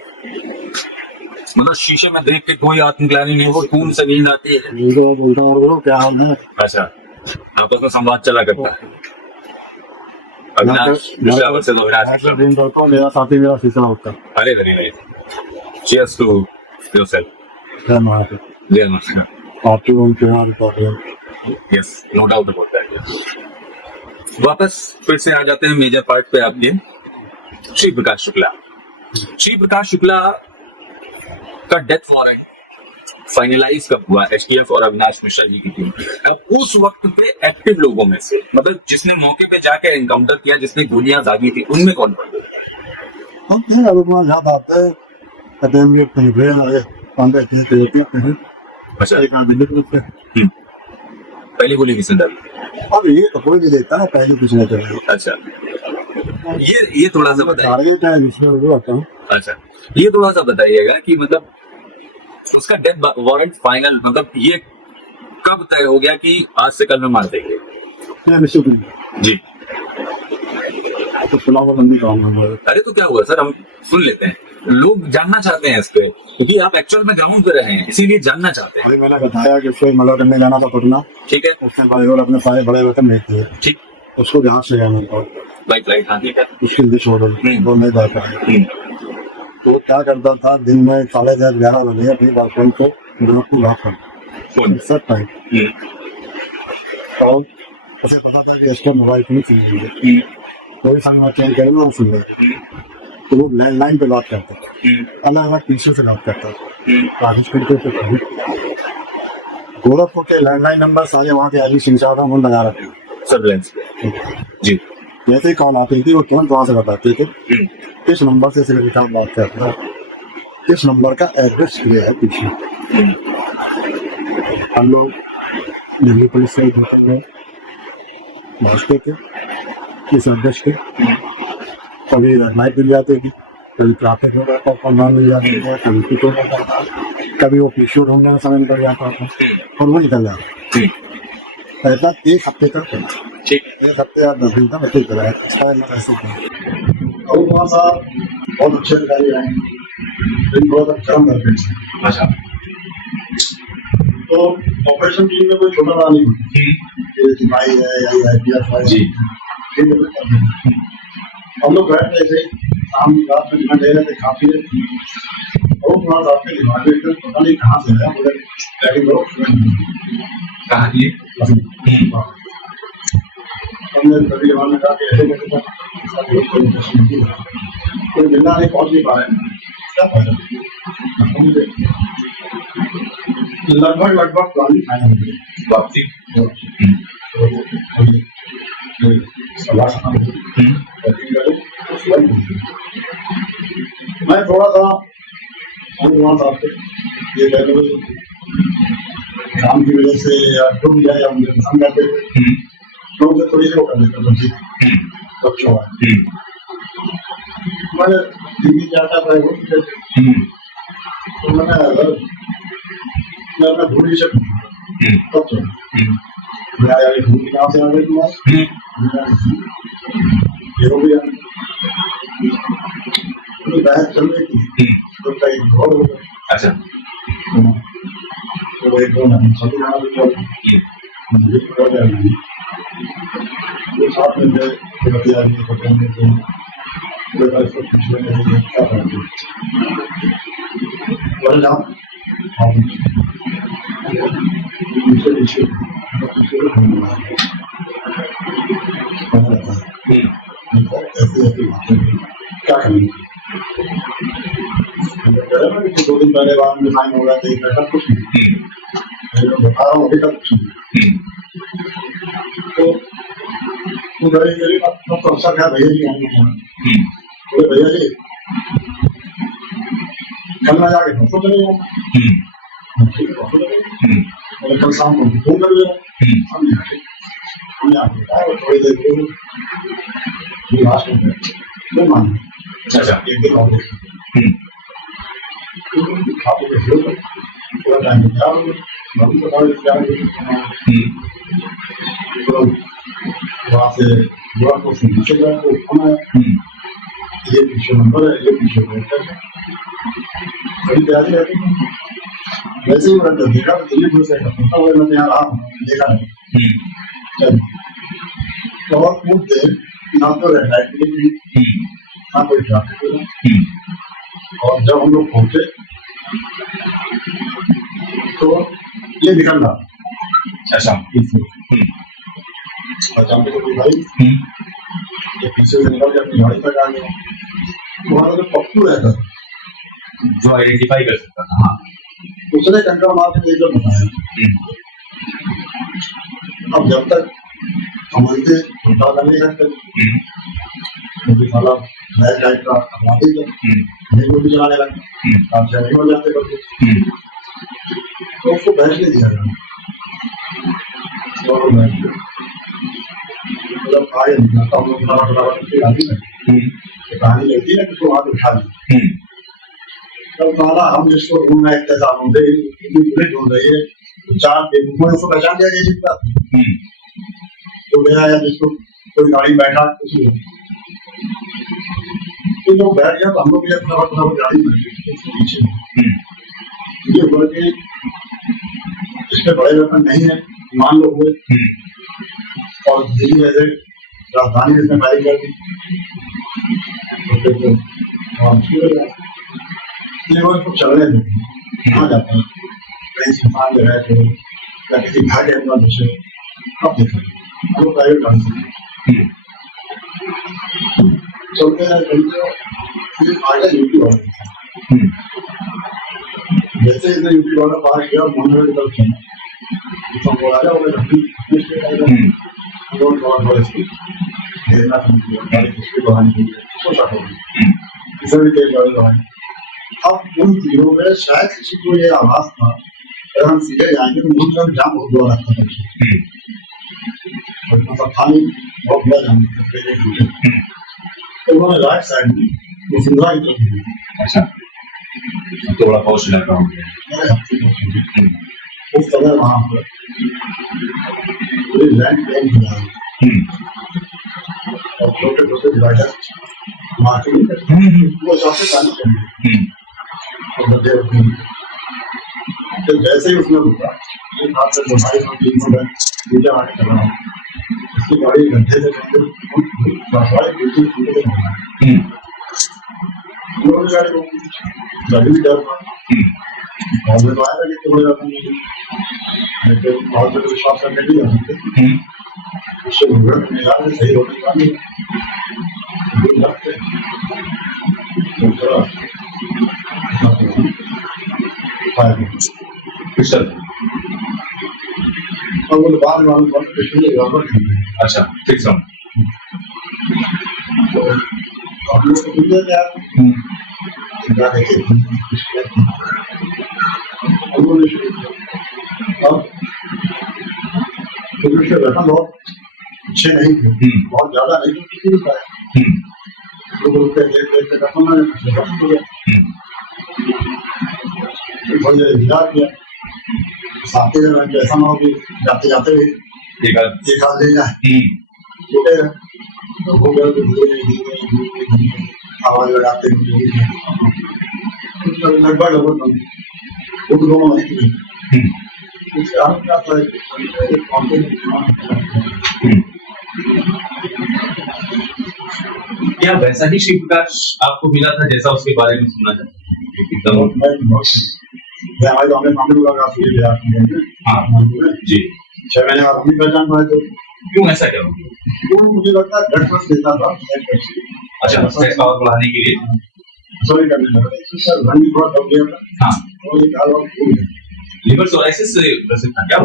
शीशे में देख के कोई आत्मग्लानि नहीं, वो खून से नींद आती है। तो बोलता हूँ क्या हाल है। अच्छा, आपस में संवाद चला करता है। अविनाश मिश्रा वर्सेस अविनाश मिश्रा। ड्रीम करता हूँ मेरा साथी मेरा शीशा होता है। अरे very nice, cheers to yourself. जय महाराज। जय माता। आपके उनके नाम पर yes, no doubt about that. वापस फिर से आ जाते हैं मेजर पार्ट पे आपके। श्री प्रकाश शुक्ला, श्री प्रकाश शुक्ला का डेथ वारंट फाइनलाइज कब हुआ एचटीएफ और अविनाश मिश्रा जी की टीम? अब उस वक्त पे एक्टिव लोगों में से, मतलब जिसने मौके पे जाकर एनकाउंटर किया, जिसने गोलियां दागी थी, उनमें कौन पड़ गया? हम नहीं अब वहाँ याद आते हैं कहते हैं ये कहीं गए ना पांडे कहीं तेरे कहीं अच्छा, एक आदमी लिख लिखते पहली गोली किसने डाली? अब ये तो कोई नहीं देखता है पहले कुछ नहीं करेगा। अच्छा, ये थोड़ा सा बताइए। टारगेट है जिसमें वो आता हूँ। अच्छा, ये थोड़ा सा बताइएगा कि मतलब उसका डेथ वारंट फाइनल, मतलब ये कब तय हो गया कि आज से कल में मार देंगे? मैं निश्चित नहीं जी। तो चुनाव लंबी काम है। अरे तो क्या हुआ सर, हम सुन लेते हैं, लोग जानना चाहते हैं इस पे, क्योंकि आप एक्चुअल में ग्राउंड पे रहे हैं, इसीलिए जानना चाहते हैं। अभी मैंने बताया कि उसको मर्डर करने जाना था पटना, ठीक है, उसके बाद और अपने सारे बड़े वेतन भेज दिए, ठीक, उसको जहाँ से जाना था बाइक लाइट, हाँ ठीक है। उसकी दिश हो रही वो नहीं जाता है। तो वो क्या करता था दिन में 10:30-11 बजे अपनी बालकनी को को लॉक कर सब टाइम। और उसे पता था कि इसका मोबाइल नहीं चाहिए, कोई संग चेंज करेगा वो सुन रहे, तो वो लैंडलाइन पे लॉक करता था, अलग अलग पीछे से लॉक करता था, कागज करके से गोरखपुर के लैंडलाइन नंबर सारे वहाँ के आदमी सिंचारा वो लगा रखे सर्विलेंस जी। जैसे ही कॉल आती थी वो तुरंत वहाँ से बताते थे किस नंबर से सिलेक्ट बात करता है, किस नंबर का एड्रेस किया है पीछे। हम लोग दिल्ली पुलिस से पहुँचते थे इस एड्रेस पे, कभी नाइट मिल जाते थे, कभी ट्रैफिक हो जाता था, नाम मिल जाते थे, कभी पिक हो जाता था, कभी वो पीछे ढूंढने में समय निकल जाता था और वो निकल जाता। ऐसा 1 हफ्ते तक चला, ठीक, 1 हफ्ते या 10 दिन तक ऐसे चला है। ऐसे और वहाँ साहब बहुत अच्छे अधिकारी आए, बहुत अच्छा करते हैं। अच्छा, तो ऑपरेशन टीम में कोई छोटा बड़ा नहीं, ये सिपाही है या IPF है जी, हम लोग बैठे ऐसे शाम रात में जहाँ गए रहते काफी और थोड़ा आपके दिमाग में पता नहीं कहाँ से आया, बोले कहाँ की? हमने कभी ने कहा कि ऐसे कोई मिलना नहीं, पहुंच नहीं पा रहे, क्या फायदा। लगभग प्लानिंग फाइनल वापसी मैं थोड़ा सा आपसे ये कह लो काम की वजह से या जो भी है या मुझे पसंद करते तो मुझे थोड़ी वो कर देता बच्चों मैंने दिल्ली जाता था तो मैं भूल से तब तो भूल कहाँ से आ गई तुम्हारे हो गया बहस चल रही थी तो कहीं और हो गया। अच्छा, तो एक सभी मुझे पकड़ लिया नहीं, तो साथ में पकड़ने के इसको पूछने के लिए क्या करते क्या करेंगे। 2 दिन पहले बाद में साइन हो गया था, ऐसा कुछ नहीं, बता रहा हूँ अभी तक कुछ नहीं। तो अफसर क्या भैया जी बोले भैया जी कल ना जाके परसों चले जाओ, कल शाम को फोन कर लेना। हमने आगे बताया थोड़ी देर को लास्ट में नहीं माने। अच्छा, एक दिन और पूरा टाइम वहाँ से ये पीछे नंबर है, ये पीछे बड़ी तैयारी रहती है। वैसे ही मैं देखा तो दिल्ली पुलिस मैं यहाँ रहा हूँ, देखा नहीं और पूछते ना तो रेड भी ना कोई ट्रैफिक। और जब हम लोग पहुंचे तो ये निकल रहा अच्छा। पहचानने को भाई ये पीछे से निकल के अपनी गाड़ी तक आ गया। वहां जो पप्पू रहता जो आइडेंटिफाई कर सकता था। हाँ। उसने टक्कर मार के लेकर बताया। अब जब तक समझते उठा कर नहीं सकते क्योंकि साला नया टाइप का अपराधी का नहीं गोली चलाने लगा। आप जब हो जाते करते तो उसको बैठ ले दिया गया। मतलब आए हम लोग गाड़ी में कहानी लगती है कि वहां उठा ली। तब साला हम जिसको ढूंढ रहे थे पुलिस ढूंढ रही है तो 4 बेवकूफों ने उसको पहचान लिया जिसका तो गया या जिसको कोई गाड़ी बैठा कुछ तो जो बैठ गया तो हम लोग भी अपना गाड़ी पीछे ये बोल के इसमें बड़े वेपन नहीं है मान लो हुए और दिल्ली में से राजधानी में इसने फायरिंग कर दी तो चलने देते कहाँ जाते हैं कहीं सुनसान जगह थे या किसी घर के अंदर घुसे अब देखा हम लोग प्राइवेट गाड़ी से चलते फिर आगे यूपी वाला जैसे इसने यूपी वाला पार किया मोहन की तरफ चला तो बोला जा इसे भी तेज गाड़ी दौड़ाई। अब उन तीनों में शायद किसी को ये आभास था अगर हम सीधे जाएंगे तो मुझे लोग जाम बहुत बुरा लगता था मतलब खाली बहुत बुरा जाम तो उन्होंने राइट साइड में वसुंधरा की तरफ अच्छा तो बड़ा पहुंच लगा उस समय वहां पर पूरी लैंड प्लेन की आई और छोटे छोटे डिवाइडर मार्केटिंग वो सबसे चालू करेंगे और गड्ढे होते हैं तो जैसे ही उसने रुका ये बात से भाई हम 3 मिनट नीचे आने कर रहा हूँ इसकी गाड़ी गड्ढे से गाड़ी भी डर और मैं तो आया था कि थोड़े लेकिन बहुत ज़्यादा विश्वास करके नहीं आ सकते उससे उन्नत में यार सही होने का नहीं लगते और वो बाद में वालों बहुत पिछले गवर्नमेंट अच्छा ठीक समझ तो हम लोग को मिल जाता है क्या देखिए और पुलिस के वेतन बहुत अच्छे नहीं थे बहुत ज्यादा नहीं तो किसी भी पाए लोग देखते कसम थोड़ी देर इंतजार किया साथी जन ऐसा ना हो कि जाते जाते भी एक हाथ ले जाए छोटे हो गए आवाज लगाते हुए लगभग वो तो दोनों नहीं क्या वैसा ही शिव प्रकाश आपको मिला था जैसा उसके बारे में सुना जाता हमारे तो हमने सामने लगा हाँ जी 6 महीने बाद हम पहचान पाए तो क्यों ऐसा क्या वो मुझे लगता है ब्लड प्रेशर देता था अच्छा सेक्स पावर बढ़ाने के लिए सॉरी करने लगा सर रन भी थोड़ा कम गया था हाँ और ये काल और फूल लिवर सोराइसिस से ग्रसित था क्या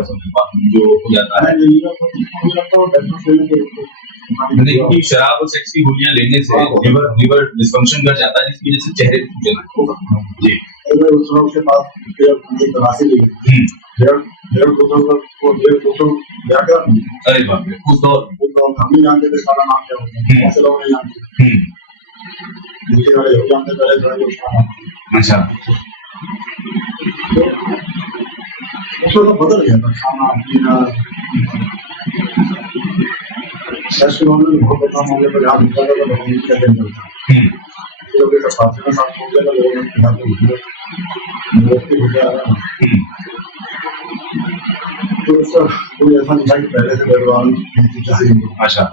जो हो जाता है मुझे लगता है ब्लड प्रेशर नहीं कि शराब और सेक्स की गोलियां लेने से लिवर डिस्फंक्शन कर जाता है जिसकी वजह से चेहरे फूलने लगते हैं जी अगर उस समय उसके पास फिर तलाशी ली डेढ़ दो जाकर अरे बाप रे उस दौर हम नहीं जानते थे सारा नाम क्या होता है ऐसे लोग नहीं जानते दूसरे वाले लोग जानते पहले बड़े उसका नाम अच्छा उसमें तो बदल गया था खाना पीना सच में बहुत बड़ा मामले पर याद होता था तो हम क्या कहते हैं लोग के साथ में साथ हो गया लोगों ने कहा तो दोस्ती हो गया तो सर कोई ऐसा नहीं था कि पहले से डरवान चाहिए अच्छा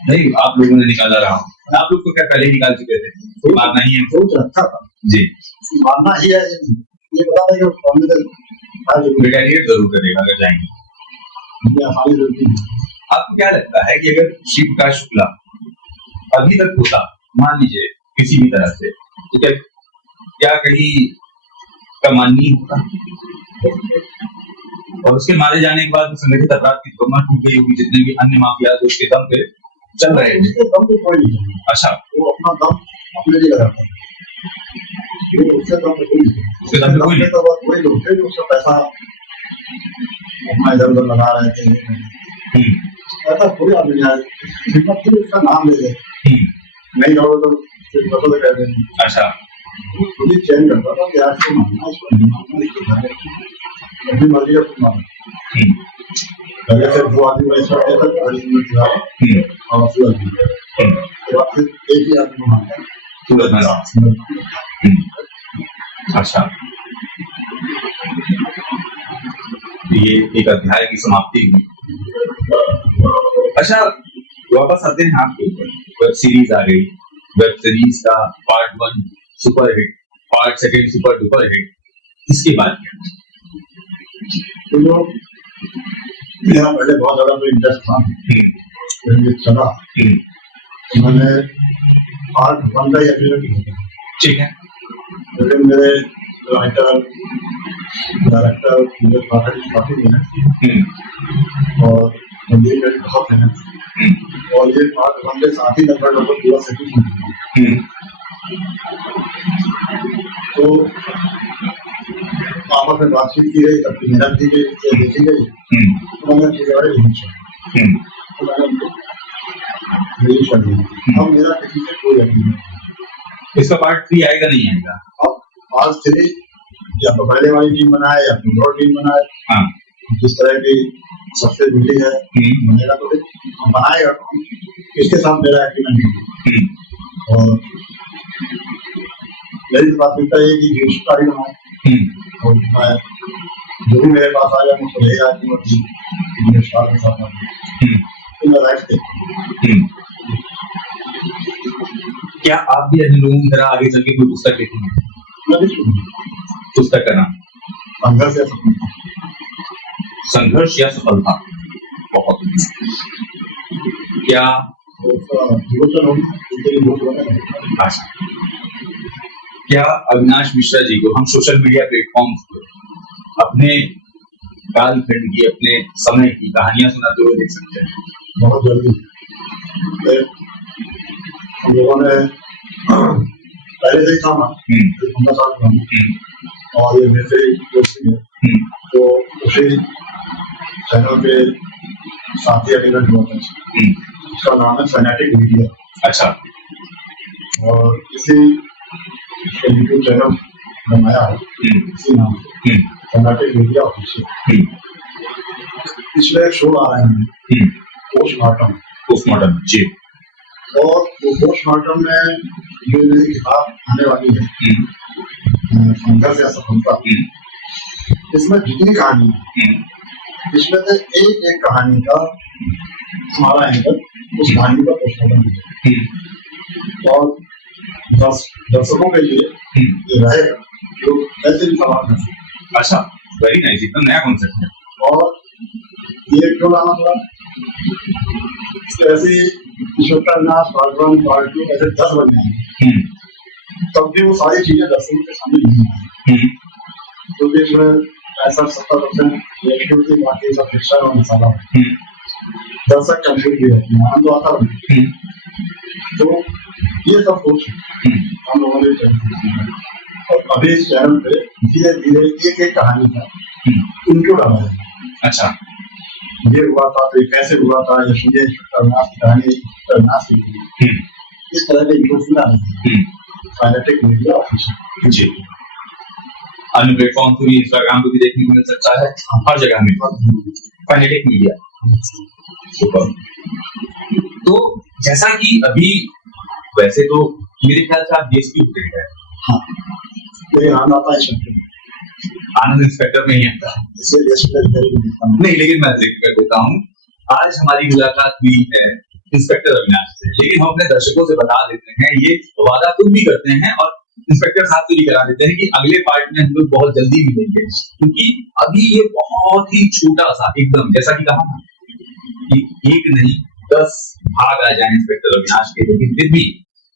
नहीं, आप लोगों ने निकाला रहा हूँ। आप लोग तो क्या पहले ही निकाल चुके थे, मारना ही है सोच रखा था, जी। मानना ही है, ये बता दें कि हमने तो रिटेलिएट जरूर करेगा अगर जाएंगे। हमारी जरूरत नहीं। आपको क्या लगता है कि अगर शिव प्रकाश शुक्ला अभी तक होता, मान लीजिए किसी भी तरह से, तो क्या कहीं का माननीय होता? और उसके मारे जाने के बाद संगठित अपराध की कमर टूट गई होगी, जितने भी अन्य माफिया जो उसके दम पे चल रहे हैं। उसके दम पे कोई नहीं। अच्छा, वो अपना दम अपने लिए लगाता है, उसके दम पे कोई नहीं। उसके दम पे कोई नहीं। तो बस वही लोग थे जो उसका पैसा अपना इधर उधर लगा रहे थे। ऐसा कोई आदमी है हिम्मत से उसका नाम ले दे, नहीं करो तो फिर बदल कर देंगे। अच्छा, खुद ही चेंज करता था कि आज को मानना, इसको नहीं मानना, इसको जाने अपनी मर्जी का खुद मानना। पहले से वो आदमी वैसा कहता था, बड़ी हिम्मत दिखाओ और फिर तो आप फिर एक ही आदमी को मानता है, सूरत में राम। अच्छा, ये एक अध्याय की समाप्ति हुई। अच्छा, वापस आते हैं आपके ऊपर। वेब सीरीज आ गई, वेब सीरीज का part 1 super hit, part 2 super duper hit, इसके बाद क्या? तो मेरा पहले बहुत ज्यादा कोई इंटरेस्ट था, फिर चला, मैंने पार्ट 1 का एग्रीमेंट किया, ठीक है। लेकिन मेरे राइटर डायरेक्टर मुझे काफी मिले और मंदिर में बहुत है, और ये पार्ट 1 के साथ ही लगभग पूरा सेटिंग। तो आपस में बातचीत की गई, तब मेहनत की गई, देखी गई, तो मैंने ठीक है रिलीज कर दिया। अब मेरा किसी से कोई यकीन नहीं। इसका पार्ट 3 आएगा नहीं आएगा? अब पार्ट 3 या तो पहले वाली टीम बनाए या फिर और टीम बनाए, हाँ, जिस तरह की सबसे मिली है बनेगा तो हम बनाएगा, इसके साथ मेरा एग्रीमेंट नहीं। और मेरी प्राथमिकता ये कि गिरफ्तारी बनाए, और मैं जो भी मेरे पास आ जाए मुझको ले आती और गिरफ्तार के साथ तो मैं राइट देखूँ। क्या आप भी अन्य लोगों की तरह आगे चल के कोई पुस्तक लिखेंगे? पुस्तक का नाम संघर्ष या सफलता? बहुत क्या अच्छा, क्या अविनाश मिश्रा जी को हम सोशल मीडिया प्लेटफॉर्म्स पर अपने कालखंड की, अपने समय की कहानियां सुनाते हुए देख सकते हैं? बहुत जल्दी। हम लोगों ने पहले से ही था ना, 15 साल पुराना, और ये मेरे दोस्ती है, तो उसी चैनल पे साथी एग्रीमेंट हुआ था, उसका नाम है फैनेटिक मीडिया। अच्छा, और इसी यूट्यूब चैनल बनाया है इसी नाम से, फैनेटिक मीडिया ऑफिशियल। इसमें एक शो आ रहा है पोस्टमार्टम जी, और वो पोस्टमार्टम में जो मेरी किताब आने वाली है संघर्ष या सफलता, इसमें जितनी कहानी है, इसमें से एक एक कहानी का हमारा एंकर उस कहानी का पोस्टमार्टम है, और दर्शकों के लिए ये रहेगा जो ऐसे भी सवाल कर सकते। अच्छा, वेरी नाइस, एकदम नया कॉन्सेप्ट है। और ये क्यों लाना पड़ा, ऐसे पार्ट 1 पार्ट 2 ऐसे 10 बन जाएंगे, तब भी वो सारी चीजें दर्शकों के सामने नहीं आएंगी, क्योंकि इसमें 65-70% बाकी सब फिक्शन और मसाला है, दर्शक कंफ्यूज भी होते हैं, आनंद तो आता है। तो ये सब कुछ हम लोगों ने चल, और अभी इस चैनल पे धीरे धीरे एक एक कहानी का इंट्रो डाला है। अच्छा, ये हुआ था तो कैसे हुआ था, ये सुनिए करनास की कहानी, करनास की इस तरह के इंट्रो सुना है फैनेटिक मीडिया ऑफिशियल जी। अन्य प्लेटफॉर्म पे भी, इंस्टाग्राम पे भी देखने को मिल सकता है, हर जगह में फैनेटिक मीडिया। सुपर। तो जैसा कि अभी, वैसे तो मेरे ख्याल से आप डीएसपी हो गए हैं। हाँ, लेकिन आनंद आता है शब्द, आनंद इंस्पेक्टर में ही आता है, इसलिए नहीं, लेकिन मैं जिक्र कर देता हूँ। आज हमारी मुलाकात हुई है इंस्पेक्टर अविनाश से, लेकिन हम अपने दर्शकों से बता देते हैं, ये वादा खुद भी करते हैं और इंस्पेक्टर साहब से भी करा देते हैं कि अगले पार्ट में हम लोग बहुत जल्दी मिलेंगे, क्योंकि अभी ये बहुत ही छोटा सा एकदम, जैसा कि कहा ना, एक नहीं 10 भाग आ जाए इंस्पेक्टर अविनाश के, लेकिन फिर भी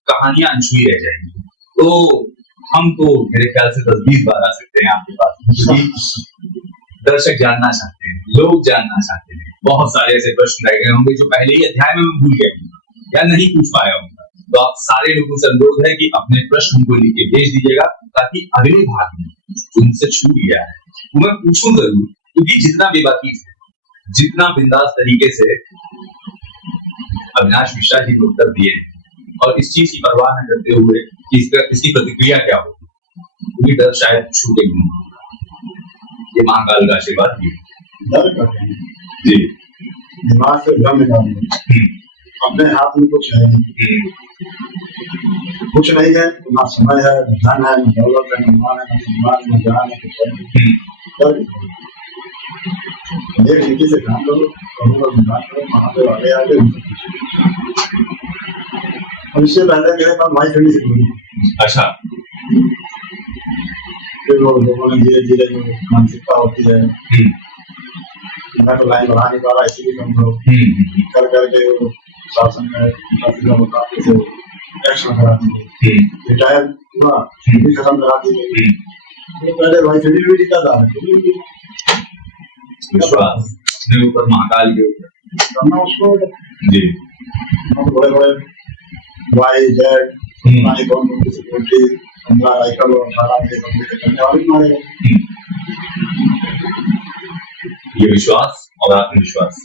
कहानियां अनछुई रह जाएंगी। तो हम तो मेरे ख्याल से 10-20 बार आ सकते हैं आपके पास, क्योंकि दर्शक जानना चाहते हैं, लोग जानना चाहते हैं। बहुत सारे ऐसे प्रश्न रह गए होंगे जो पहले ही अध्याय में मैं भूल गया हूँ या नहीं पूछ पाया हूँ। तो आप सारे लोगों से अनुरोध है कि अपने प्रश्न हमको लिख के भेज दीजिएगा, ताकि अगले भाग में उनसे छूट गया है तो मैं पूछूं जरूर, क्योंकि जितना बेबाकी से, जितना बिंदास तरीके से अविनाश मिश्रा जी ने उत्तर दिए हैं और इस चीज की परवाह न करते हुए कि इसकी प्रतिक्रिया क्या होगी, क्योंकि डर शायद छूटे नहीं। ये महाकाल का आशीर्वाद भी डर करते हैं जी, दिमाग से भ्रम निकालने, अपने हाथ में कुछ है नहीं, कुछ नहीं है, ना समय है, न धन है, न दौलत है, न मान है, न सम्मान, न ज्ञान है, कुछ है। एक नीति से काम करो, करो निकाल करो, महादेव आगे आगे। और इससे पहले मेरे पास माई ठंडी से बोली, अच्छा, फिर लोगों ने धीरे धीरे जो मानसिकता होती है, मैं तो लाइन बढ़ा नहीं पा रहा, इसीलिए समझो कर करके वो शासन में बताते थे, एक्शन करा दी, रिटायर हुआ, भी खत्म करा दी गई। तो पहले भाई छठी भी जीता था, विश्वास अपने ऊपर, महाकाल के ऊपर करना उसको जी, बड़े बड़े वाई जेड पानी कौन कौन की सिक्योरिटी 15 राइफल और 18 के बंदे के करने वाले मारे गए। ये विश्वास और आत्मविश्वास,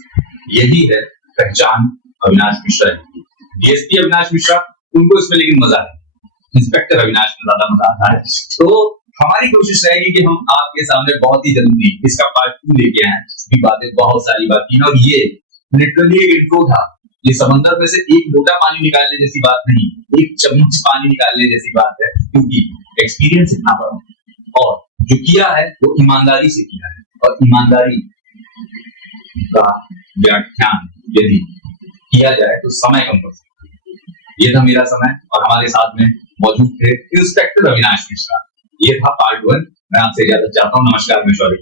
यही है पहचान अविनाश मिश्रा की। डीएसपी अविनाश मिश्रा, उनको इसमें लेकिन मजा है, इंस्पेक्टर अविनाश में ज्यादा मजा आता है। तो हमारी कोशिश रहेगी कि हम आपके सामने बहुत ही जल्दी इसका पार्ट 2 लेके आए। भी बातें बहुत सारी बाकी हैं, और ये लिटरली एक इंट्रो था। ये समंदर में से एक लोटा पानी निकालने जैसी बात नहीं, एक चम्मच पानी निकालने जैसी बात है, क्योंकि एक्सपीरियंस इतना बड़ा और जो किया है वो ईमानदारी से किया है, और ईमानदारी का व्याख्यान यदि किया जाए तो समय कम पड़ सकता है। ये था मेरा समय, और हमारे साथ में मौजूद थे इंस्पेक्टर अविनाश मिश्रा। ये था पार्ट 1। मैं आपसे इजाजत चाहता हूँ। नमस्कार, मैं शौर्य।